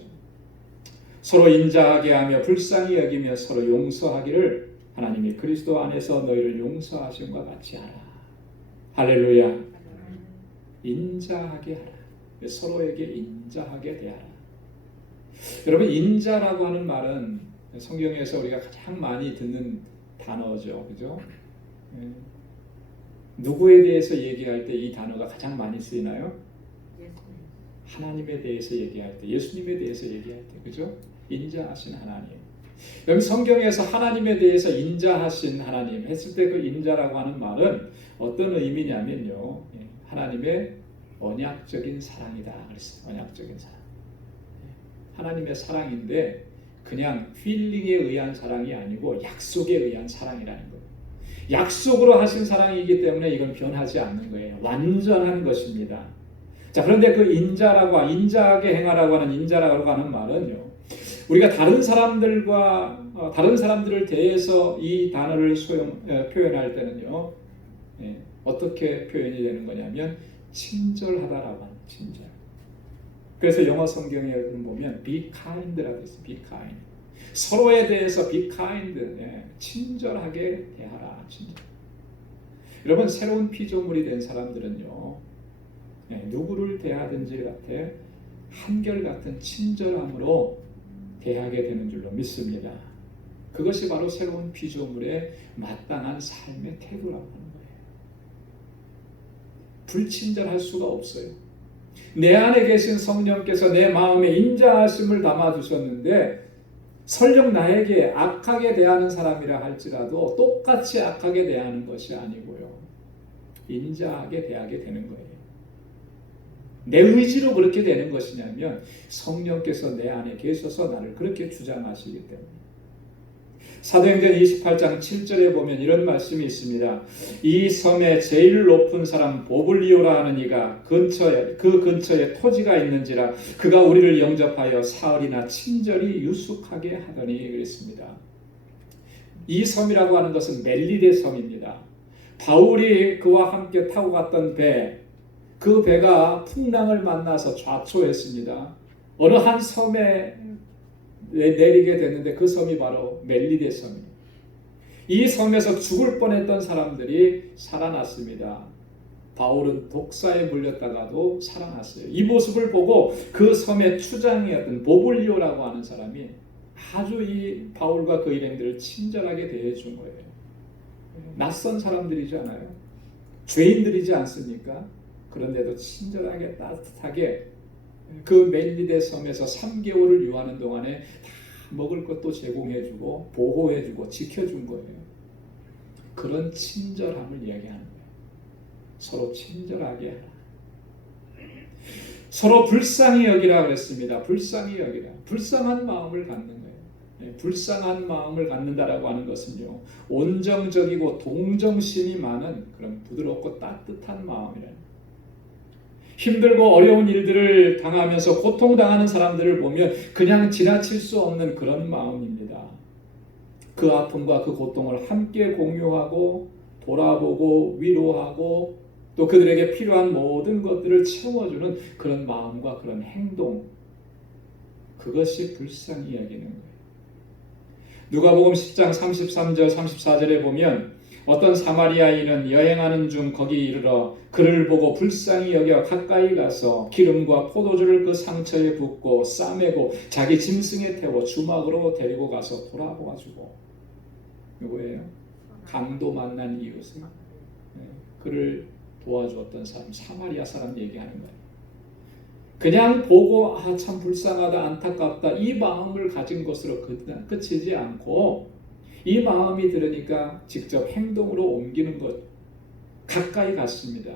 서로 인자하게 하며 불쌍히 여기며 서로 용서하기를 하나님이 그리스도 안에서 너희를 용서하심과 같이 하라. 할렐루야. 인자하게 하라. 서로에게 인자하게 대하라. 여러분, 인자라고 하는 말은 성경에서 우리가 가장 많이 듣는 단어죠. 그죠? 누구에 대해서 얘기할 때 이 단어가 가장 많이 쓰이나요? 하나님에 대해서 얘기할 때, 예수님에 대해서 얘기할 때, 그죠? 인자하신 하나님. 여기 성경에서 하나님에 대해서 인자하신 하나님 했을 때 그 인자라고 하는 말은 어떤 의미냐면요, 하나님의 언약적인 사랑이다 그랬어요. 언약적인 사랑. 하나님의 사랑인데 그냥 필링에 의한 사랑이 아니고 약속에 의한 사랑이라는 거예요. 약속으로 하신 사랑이기 때문에 이건 변하지 않는 거예요. 완전한 것입니다. 자, 그런데 그 인자하게 행하라고 하는 인자라고 하는 말은요, 우리가 다른 사람들을 대해서 이 단어를 표현할 때는요, 어떻게 표현이 되는 거냐면 친절하다라고 하는 친절. 그래서 영어 성경에 보면 be kind라고 있어요. be kind. 서로에 대해서 be kind. 친절하게 대하라. 친절. 여러분, 새로운 피조물이 된 사람들은요, 누구를 대하든지 한결같은 친절함으로 대하게 되는 줄로 믿습니다. 그것이 바로 새로운 피조물의 마땅한 삶의 태도라고 하는 거예요. 불친절할 수가 없어요. 내 안에 계신 성령께서 내 마음에 인자하심을 담아주셨는데 설령 나에게 악하게 대하는 사람이라 할지라도 똑같이 악하게 대하는 것이 아니고요, 인자하게 대하게 되는 거예요. 내 의지로 그렇게 되는 것이냐면 성령께서 내 안에 계셔서 나를 그렇게 주장하시기 때문에. 사도행전 28장 7절에 보면 이런 말씀이 있습니다. 이 섬에 제일 높은 사람 보블리오라 하는 이가 그 근처에 토지가 있는지라 그가 우리를 영접하여 사흘이나 친절히 유숙하게 하더니 그랬습니다. 이 섬이라고 하는 것은 멜리데 섬입니다. 바울이 그와 함께 타고 갔던 그 배가 풍랑을 만나서 좌초했습니다. 어느 한 섬에 내리게 됐는데 그 섬이 바로 멜리데 섬입니다. 이 섬에서 죽을 뻔했던 사람들이 살아났습니다. 바울은 독사에 물렸다가도 살아났어요. 이 모습을 보고 그 섬의 추장이었던 보블리오라고 하는 사람이 아주 이 바울과 그 일행들을 친절하게 대해준 거예요. 낯선 사람들이잖아요. 죄인들이지 않습니까? 그런데도 친절하게 따뜻하게 그 멜리데 섬에서 3개월을 유하는 동안에 다 먹을 것도 제공해주고 보호해주고 지켜준 거예요. 그런 친절함을 이야기하는 거예요. 서로 친절하게 하라. 서로 불쌍히 여기라 그랬습니다. 불쌍히 여기라. 불쌍한 마음을 갖는 거예요. 불쌍한 마음을 갖는다라고 하는 것은요, 온정적이고 동정심이 많은 그런 부드럽고 따뜻한 마음이라는 거예요. 힘들고 어려운 일들을 당하면서 고통당하는 사람들을 보면 그냥 지나칠 수 없는 그런 마음입니다. 그 아픔과 그 고통을 함께 공유하고 돌아보고 위로하고 또 그들에게 필요한 모든 것들을 채워주는 그런 마음과 그런 행동, 그것이 불쌍히 여기는 거예요. 누가복음 10장 33절 34절에 보면 어떤 사마리아인은 여행하는 중 거기 이르러 그를 보고 불쌍히 여겨 가까이 가서 기름과 포도주를 그 상처에 붓고 싸매고 자기 짐승에 태워 주막으로 데리고 가서 돌아보아주고. 누구예요? 강도 만난 이웃은 그를 도와주었던 사람, 사마리아 사람 얘기하는 거예요. 그냥 보고 참 불쌍하다, 안타깝다 이 마음을 가진 것으로 그치지 않고 이 마음이 들으니까 직접 행동으로 옮기는 것, 가까이 갔습니다.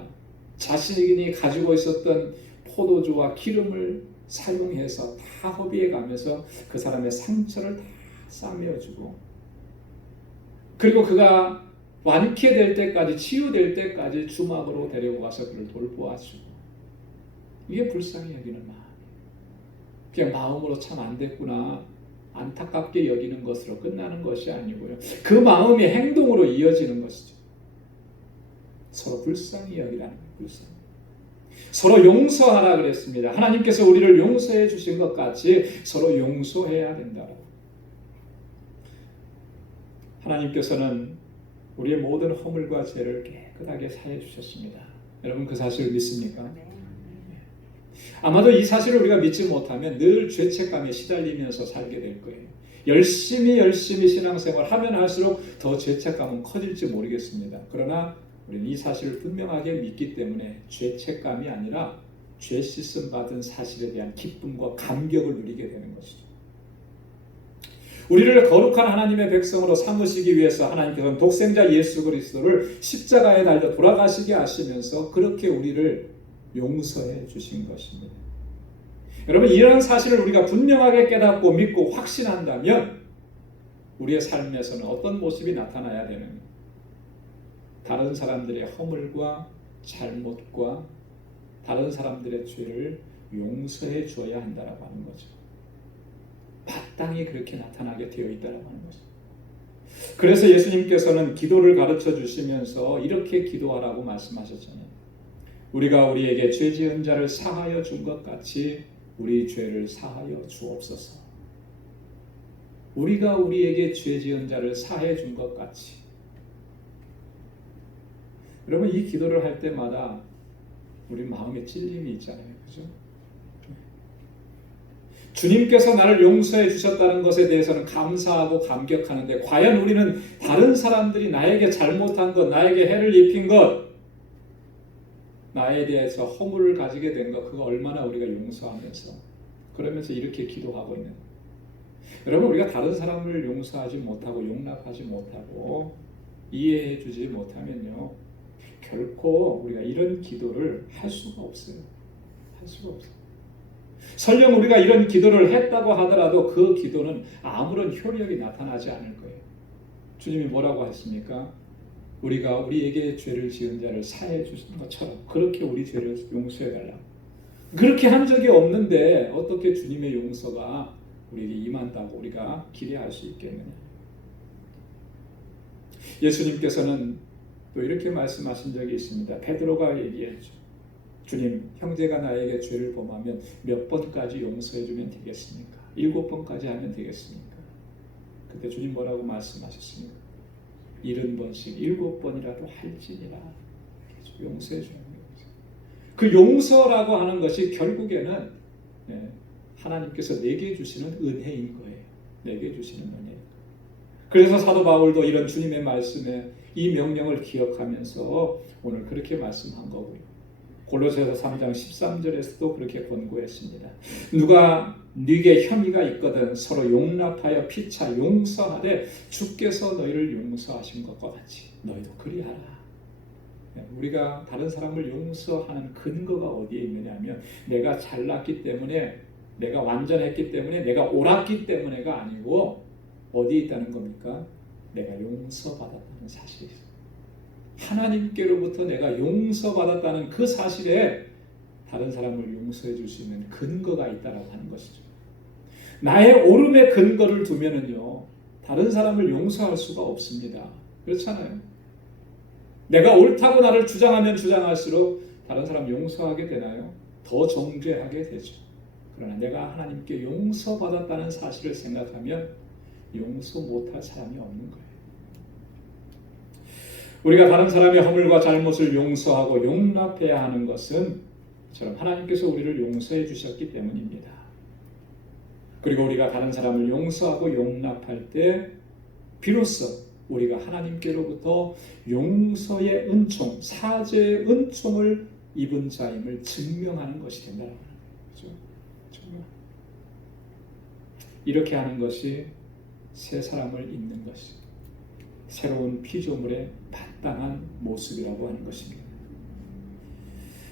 자신이 가지고 있었던 포도주와 기름을 사용해서 다 허비해 가면서 그 사람의 상처를 다 싸매어주고, 그리고 그가 완쾌될 때까지, 치유될 때까지 주막으로 데리고 가서 그를 돌보아주고. 이게 불쌍히 여기는 마음이에요. 그냥 마음으로 참 안 됐구나, 안타깝게 여기는 것으로 끝나는 것이 아니고요, 그 마음이 행동으로 이어지는 것이죠. 서로 불쌍히 여기라는 거예요. 불쌍히. 서로 용서하라 그랬습니다. 하나님께서 우리를 용서해 주신 것 같이 서로 용서해야 된다고. 하나님께서는 우리의 모든 허물과 죄를 깨끗하게 사해 주셨습니다. 여러분 그 사실을 믿습니까? 아마도 이 사실을 우리가 믿지 못하면 늘 죄책감에 시달리면서 살게 될 거예요. 열심히 신앙생활 하면 할수록 더 죄책감은 커질지 모르겠습니다. 그러나 우리는 이 사실을 분명하게 믿기 때문에 죄책감이 아니라 죄 씻음 받은 사실에 대한 기쁨과 감격을 누리게 되는 것이죠. 우리를 거룩한 하나님의 백성으로 삼으시기 위해서 하나님께서는 독생자 예수 그리스도를 십자가에 달려 돌아가시게 하시면서 그렇게 우리를 용서해 주신 것입니다. 여러분, 이런 사실을 우리가 분명하게 깨닫고 믿고 확신한다면 우리의 삶에서는 어떤 모습이 나타나야 되는가? 다른 사람들의 허물과 잘못과 다른 사람들의 죄를 용서해 주어야 한다라고 하는 거죠. 마땅히 그렇게 나타나게 되어 있다라고 하는 거죠. 그래서 예수님께서는 기도를 가르쳐 주시면서 이렇게 기도하라고 말씀하셨잖아요. 우리가 우리에게 죄 지은 자를 사하여 준 것 같이 우리 죄를 사하여 주옵소서. 우리가 우리에게 죄 지은 자를 사해 준 것 같이. 여러분, 이 기도를 할 때마다 우리 마음에 찔림이 있잖아요. 그죠? 주님께서 나를 용서해 주셨다는 것에 대해서는 감사하고 감격하는데 과연 우리는 다른 사람들이 나에게 잘못한 것, 나에게 해를 입힌 것, 나에 대해서 허물을 가지게 된 것, 그거 얼마나 우리가 용서하면서 그러면서 이렇게 기도하고 있는 거예요. 여러분, 우리가 다른 사람을 용서하지 못하고 용납하지 못하고 이해해 주지 못하면요, 결코 우리가 이런 기도를 할 수가 없어요. 할 수가 없어요. 설령 우리가 이런 기도를 했다고 하더라도 그 기도는 아무런 효력이 나타나지 않을 거예요. 주님이 뭐라고 했습니까? 우리가 우리에게 죄를 지은 자를 사해 주신 것처럼 그렇게 우리 죄를 용서해 달라. 그렇게 한 적이 없는데 어떻게 주님의 용서가 우리에게 임한다고 우리가 기대할 수 있겠느냐. 예수님께서는 또 이렇게 말씀하신 적이 있습니다. 베드로가 얘기했죠. 주님, 형제가 나에게 죄를 범하면 몇 번까지 용서해 주면 되겠습니까? 7번까지 하면 되겠습니까? 그때 주님 뭐라고 말씀하셨습니까? 70번씩 7번이라도 할지니라. 용서해 주는 거죠. 그 용서라고 하는 것이 결국에는 하나님께서 내게 주시는 은혜인 거예요. 내게 주시는 은혜. 그래서 사도 바울도 이런 주님의 말씀에 이 명령을 기억하면서 오늘 그렇게 말씀한 거고요. 골로새서 3장 13절에서도 그렇게 권고했습니다. 누가 네게 혐의가 있거든 서로 용납하여 피차 용서하되 주께서 너희를 용서하신 것과 같이 너희도 그리하라. 우리가 다른 사람을 용서하는 근거가 어디에 있느냐 하면 내가 잘났기 때문에, 내가 완전했기 때문에, 내가 옳았기 때문에가 아니고 어디에 있다는 겁니까? 내가 용서받았다는 사실이 있어요. 하나님께로부터 내가 용서받았다는 그 사실에 다른 사람을 용서해 줄 수 있는 근거가 있다라고 하는 것이죠. 나의 옳음의 근거를 두면은요, 다른 사람을 용서할 수가 없습니다. 그렇잖아요. 내가 옳다고 나를 주장하면 주장할수록 다른 사람 용서하게 되나요? 더 정죄하게 되죠. 그러나 내가 하나님께 용서받았다는 사실을 생각하면 용서 못할 사람이 없는 거예요. 우리가 다른 사람의 허물과 잘못을 용서하고 용납해야 하는 것은 저처럼 하나님께서 우리를 용서해 주셨기 때문입니다. 그리고 우리가 다른 사람을 용서하고 용납할 때 비로소 우리가 하나님께로부터 용서의 은총, 사죄의 은총을 입은 자임을 증명하는 것이 된다는 거죠. 정말 이렇게 하는 것이 새 사람을 입는 것이, 새로운 피조물의 마땅한 모습이라고 하는 것입니다.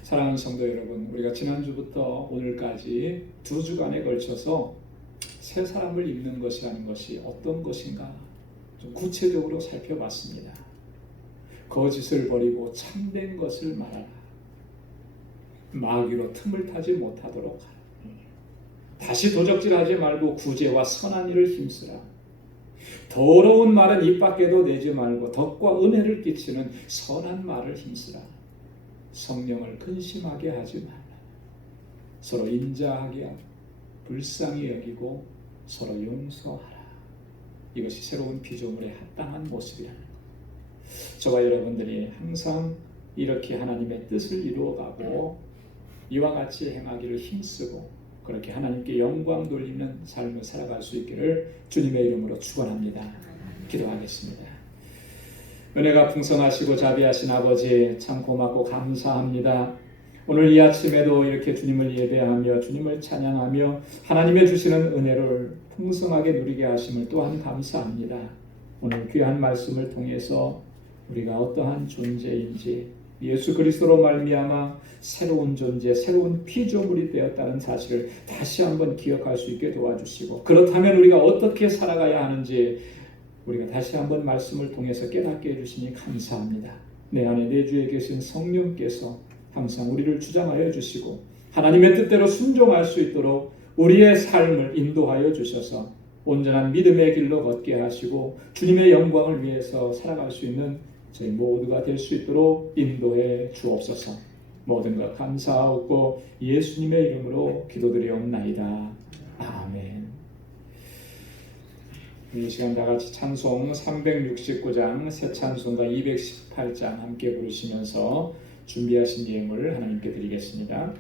사랑하는 성도 여러분, 우리가 지난주부터 오늘까지 2주간에 걸쳐서 새 사람을 입는 것이라는 것이 어떤 것인가 좀 구체적으로 살펴봤습니다. 거짓을 버리고 참된 것을 말하라. 마귀로 틈을 타지 못하도록 하라. 다시 도적질하지 말고 구제와 선한 일을 힘쓰라. 더러운 말은 입 밖에도 내지 말고 덕과 은혜를 끼치는 선한 말을 힘쓰라. 성령을 근심하게 하지 말라. 서로 인자하게 하고 불쌍히 여기고 서로 용서하라. 이것이 새로운 피조물의 합당한 모습이라는 것. 저와 여러분들이 항상 이렇게 하나님의 뜻을 이루어가고 이와 같이 행하기를 힘쓰고 그렇게 하나님께 영광 돌리는 삶을 살아갈 수 있기를 주님의 이름으로 축원합니다. 기도하겠습니다. 은혜가 풍성하시고 자비하신 아버지, 참 고맙고 감사합니다. 오늘 이 아침에도 이렇게 주님을 예배하며 주님을 찬양하며 하나님의 주시는 은혜를 풍성하게 누리게 하심을 또한 감사합니다. 오늘 귀한 말씀을 통해서 우리가 어떠한 존재인지 예수 그리스도로 말미암아 새로운 존재, 새로운 피조물이 되었다는 사실을 다시 한번 기억할 수 있게 도와주시고, 그렇다면 우리가 어떻게 살아가야 하는지 우리가 다시 한번 말씀을 통해서 깨닫게 해주시니 감사합니다. 내 안에 내주에 계신 성령께서 항상 우리를 주장하여 주시고 하나님의 뜻대로 순종할 수 있도록 우리의 삶을 인도하여 주셔서 온전한 믿음의 길로 걷게 하시고 주님의 영광을 위해서 살아갈 수 있는 저희 모두가 될 수 있도록 인도해 주옵소서. 모든 것 감사하고 예수님의 이름으로 기도드리옵나이다. 아멘. 이 시간 다 같이 찬송 369장 새 찬송가 218장 함께 부르시면서 준비하신 예물 하나님께 드리겠습니다.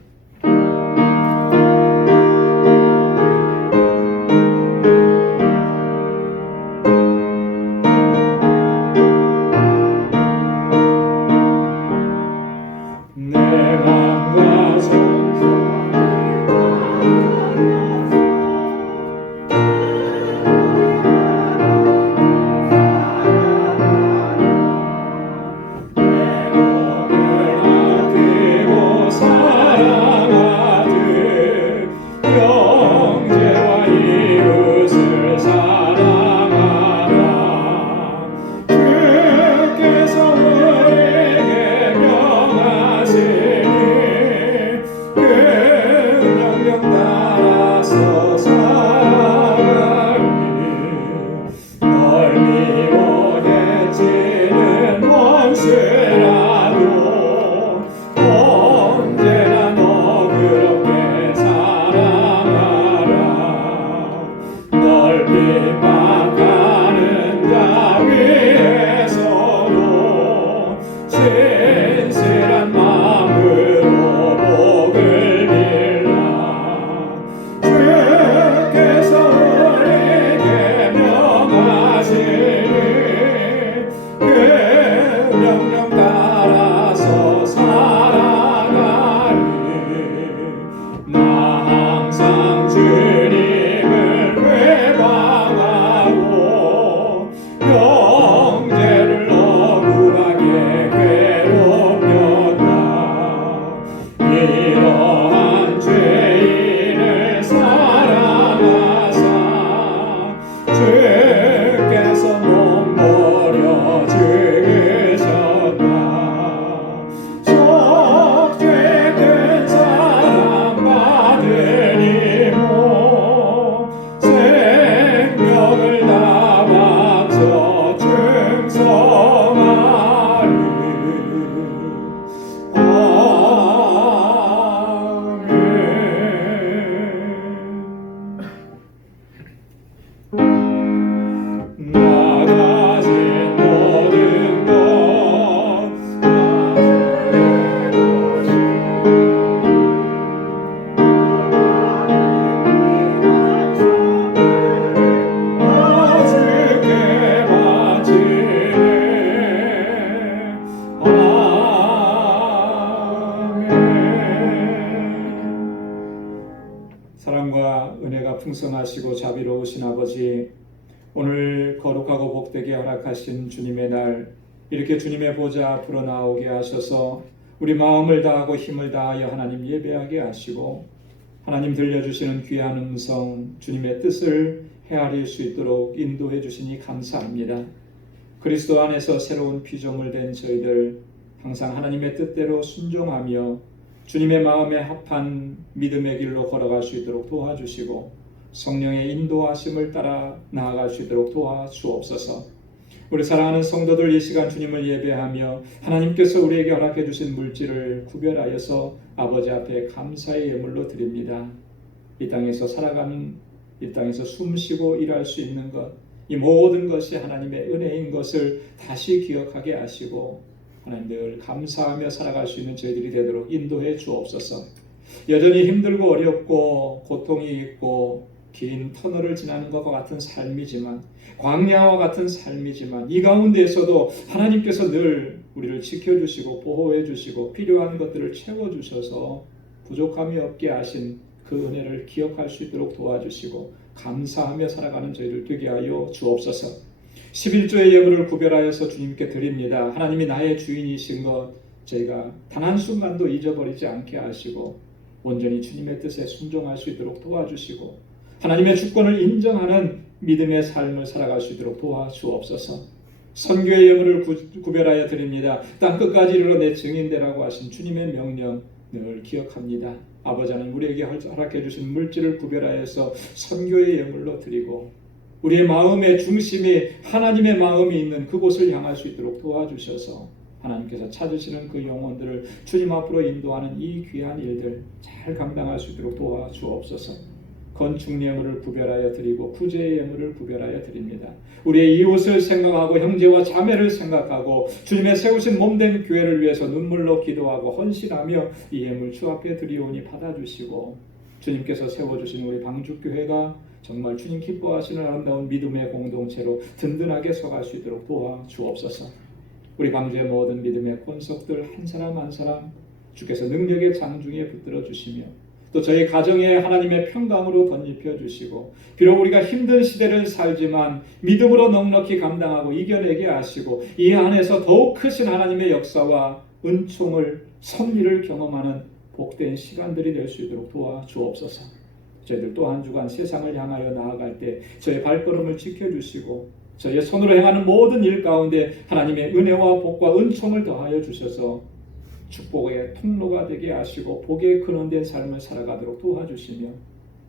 사랑과 은혜가 풍성하시고 자비로우신 아버지, 오늘 거룩하고 복되게 허락하신 주님의 날, 이렇게 주님의 보좌 앞으로 나오게 하셔서 우리 마음을 다하고 힘을 다하여 하나님 예배하게 하시고, 하나님 들려주시는 귀한 음성, 주님의 뜻을 헤아릴 수 있도록 인도해 주시니 감사합니다. 그리스도 안에서 새로운 피조물 된 저희들 항상 하나님의 뜻대로 순종하며 주님의 마음에 합한 믿음의 길로 걸어갈 수 있도록 도와주시고, 성령의 인도하심을 따라 나아갈 수 있도록 도와주옵소서. 우리 사랑하는 성도들, 이 시간 주님을 예배하며 하나님께서 우리에게 허락해 주신 물질을 구별하여서 아버지 앞에 감사의 예물로 드립니다. 이 땅에서 살아가는, 이 땅에서 숨쉬고 일할 수 있는 것, 이 모든 것이 하나님의 은혜인 것을 다시 기억하게 하시고 하나님 늘 감사하며 살아갈 수 있는 저희들이 되도록 인도해 주옵소서. 여전히 힘들고 어렵고 고통이 있고 긴 터널을 지나는 것과 같은 삶이지만, 광야와 같은 삶이지만, 이 가운데에서도 하나님께서 늘 우리를 지켜주시고 보호해 주시고 필요한 것들을 채워주셔서 부족함이 없게 하신 그 은혜를 기억할 수 있도록 도와주시고 감사하며 살아가는 저희들 되게 하여 주옵소서. 11조의 예물을 구별하여서 주님께 드립니다. 하나님이 나의 주인이신 것 저희가 단 한순간도 잊어버리지 않게 하시고 온전히 주님의 뜻에 순종할 수 있도록 도와주시고 하나님의 주권을 인정하는 믿음의 삶을 살아갈 수 있도록 도와주옵소서. 선교의 예물을 구별하여 드립니다. 땅 끝까지 이르러 내 증인되라고 하신 주님의 명령 늘 기억합니다. 아버지 하나님, 우리에게 허락해 주신 물질을 구별하여서 선교의 예물로 드리고 우리의 마음의 중심이 하나님의 마음이 있는 그곳을 향할 수 있도록 도와주셔서 하나님께서 찾으시는 그 영혼들을 주님 앞으로 인도하는 이 귀한 일들 잘 감당할 수 있도록 도와주옵소서. 건축 예물을 구별하여 드리고 구제의 예물을 구별하여 드립니다. 우리의 이웃을 생각하고 형제와 자매를 생각하고 주님의 세우신 몸된 교회를 위해서 눈물로 기도하고 헌신하며 이 예물 주 앞에 드리오니 받아주시고 주님께서 세워주신 우리 방주교회가 정말 주님 기뻐하시는 아름다운 믿음의 공동체로 든든하게 서갈 수 있도록 도와주옵소서. 우리 광주의 모든 믿음의 권속들 한 사람 한 사람 주께서 능력의 장중에 붙들어 주시며 또 저희 가정에 하나님의 평강으로 덧입혀 주시고 비록 우리가 힘든 시대를 살지만 믿음으로 넉넉히 감당하고 이겨내게 하시고 이 안에서 더욱 크신 하나님의 역사와 은총을 섭리를 경험하는 복된 시간들이 될 수 있도록 도와주옵소서. 저희들 또 한 주간 세상을 향하여 나아갈 때 저의 발걸음을 지켜주시고 저희의 손으로 행하는 모든 일 가운데 하나님의 은혜와 복과 은총을 더하여 주셔서 축복의 통로가 되게 하시고 복의 근원된 삶을 살아가도록 도와주시며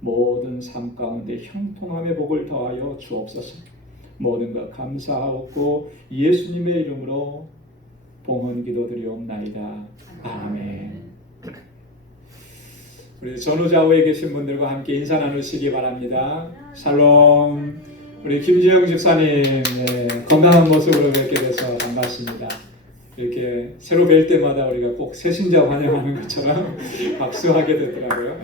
모든 삶 가운데 형통함의 복을 더하여 주옵소서. 모든 것 감사하옵고 예수님의 이름으로 봉헌 기도드리옵나이다. 아멘. 우리 전후좌우에 계신 분들과 함께 인사 나누시기 바랍니다. 샬롬. 우리 김주영 집사님 건강한 모습으로 뵙게 돼서 반갑습니다. 이렇게 새로 뵐 때마다 우리가 꼭 새신자 환영하는 것처럼 박수하게 되더라고요.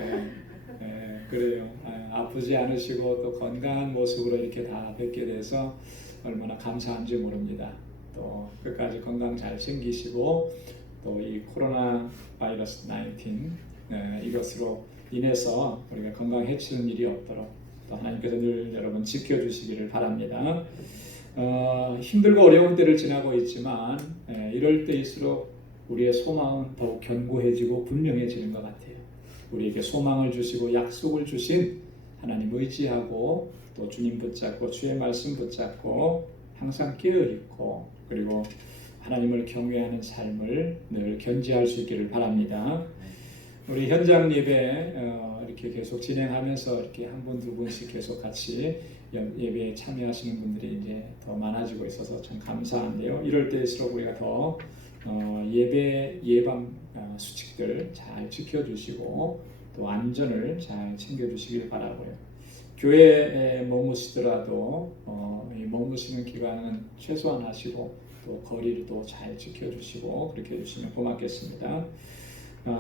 그래요. 아프지 않으시고 또 건강한 모습으로 이렇게 다 뵙게 돼서 얼마나 감사한지 모릅니다. 또 끝까지 건강 잘 챙기시고 또 이 코로나 바이러스 19 이것으로 인해서 우리가 건강 해치는 일이 없도록 또 하나님께서 늘 여러분 지켜주시기를 바랍니다. 힘들고 어려운 때를 지나고 있지만 이럴 때일수록 우리의 소망은 더욱 견고해지고 분명해지는 것 같아요. 우리에게 소망을 주시고 약속을 주신 하나님 의지하고 또 주님 붙잡고 주의 말씀 붙잡고 항상 깨어있고 그리고 하나님을 경외하는 삶을 늘 견지할 수 있기를 바랍니다. 우리 현장 예배 이렇게 계속 진행하면서 이렇게 한 분 두 분씩 계속 같이 예배에 참여하시는 분들이 이제 더 많아지고 있어서 참 감사한데요. 이럴 때일수록 우리가 더 예배 예방 수칙들 잘 지켜주시고 또 안전을 잘 챙겨주시길 바라고요. 교회에 머무시더라도 머무시는 기간은 최소한 하시고 또 거리를 또 잘 지켜주시고 그렇게 해주시면 고맙겠습니다.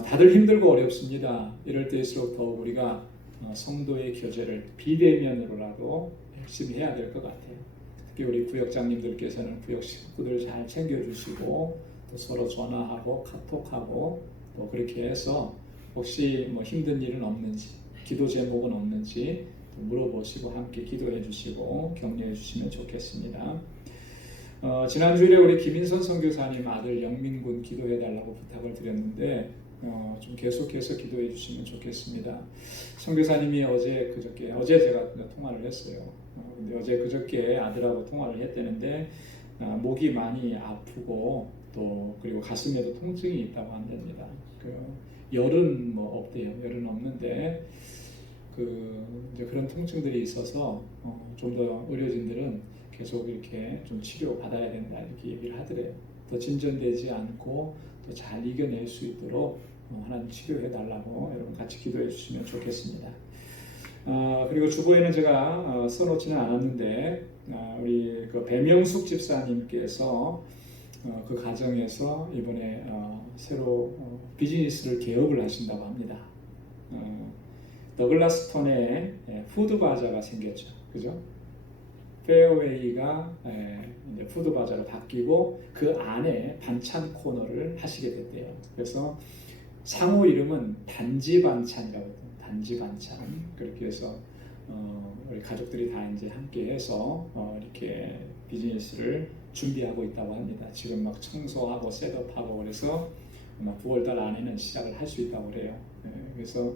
다들 힘들고 어렵습니다. 이럴 때일수록 더욱 우리가 성도의 교제를 비대면으로라도 열심히 해야 될 것 같아요. 특히 우리 구역장님들께서는 구역 식구들 잘 챙겨주시고 또 서로 전화하고 카톡하고 또 그렇게 해서 혹시 뭐 힘든 일은 없는지 기도 제목은 없는지 물어보시고 함께 기도해 주시고 격려해 주시면 좋겠습니다. 지난주에 우리 김인선 선교사님 아들 영민군 기도해 달라고 부탁을 드렸는데 좀 계속해서 기도해 주시면 좋겠습니다. 선교사님이 어제 제가 통화를 했어요. 근데 어제 그저께 아들하고 통화를 했다는데 목이 많이 아프고 또 그리고 가슴에도 통증이 있다고 한답니다. 열은 뭐 없대요. 열은 없는데 이제 그런 통증들이 있어서 좀 더 의료진들은 계속 이렇게 좀 치료 받아야 된다 이렇게 얘기를 하더래요. 더 진전되지 않고 또 잘 이겨낼 수 있도록 하나님 치료해 달라고 여러분 같이 기도해 주시면 좋겠습니다. 그리고 주보에는 제가 써놓지는 않았는데 우리 그 배명숙 집사님께서 그 가정에서 이번에 새로 비즈니스를 개업을 하신다고 합니다. 더글라스톤에 푸드 바자가 생겼죠, 그죠? 페어웨이가 이제 푸드 바자로 바뀌고 그 안에 반찬 코너를 하시게 됐대요. 그래서 상호 이름은 단지 반찬이라고 해요. 단지 반찬. 그렇게 해서 우리 가족들이 다 이제 함께해서 이렇게 비즈니스를 준비하고 있다고 합니다. 지금 막 청소하고 셋업하고 그래서 아마 9월달 안에는 시작을 할 수 있다고 그래요. 그래서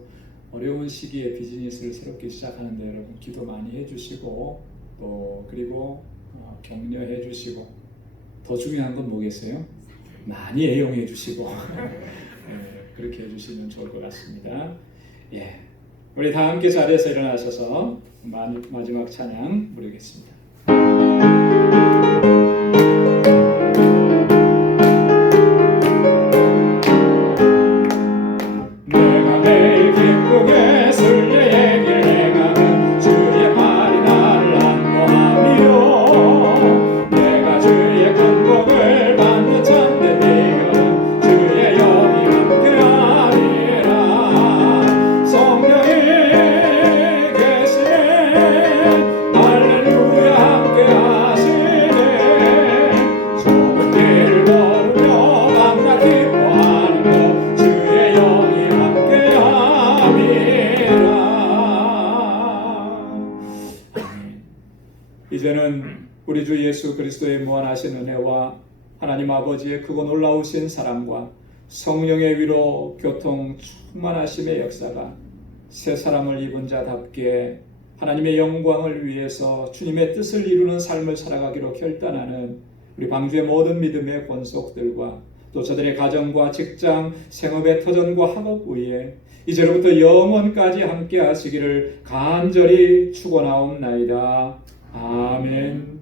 어려운 시기에 비즈니스를 새롭게 시작하는데 여러분 기도 많이 해주시고 또 그리고 격려해 주시고 더 중요한 건 뭐겠어요? 많이 애용해 주시고 그렇게 해주시면 좋을 것 같습니다. 예, 우리 다 함께 자리에서 일어나셔서 마지막 찬양 부르겠습니다. 내가 매일 기쁘게 순례의 길 행하는 주의 팔이 나를 안보하며 내가 주의 큰 복을 받는 참된 비결은 주의 영이 함께하리라. 성령이 계시네 할렐루야 함께하시네. 좁은 길을 걸으며 밤낮 기뻐하는 것 주의 영이 함께함이라. 아멘. 이제는 우리 주 예수 그리스도의 무한하신 은혜와 하나님 아버지의 크고 놀라우신 사랑과 성령의 위로 교통 충만하심의 역사가 새 사람을 입은 자답게 하나님의 영광을 위해서 주님의 뜻을 이루는 삶을 살아가기로 결단하는 우리 방주의 모든 믿음의 권속들과 또 저들의 가정과 직장, 생업의 터전과 학업 위에 이제로부터 영원까지 함께 하시기를 간절히 축원하옵나이다. 아멘.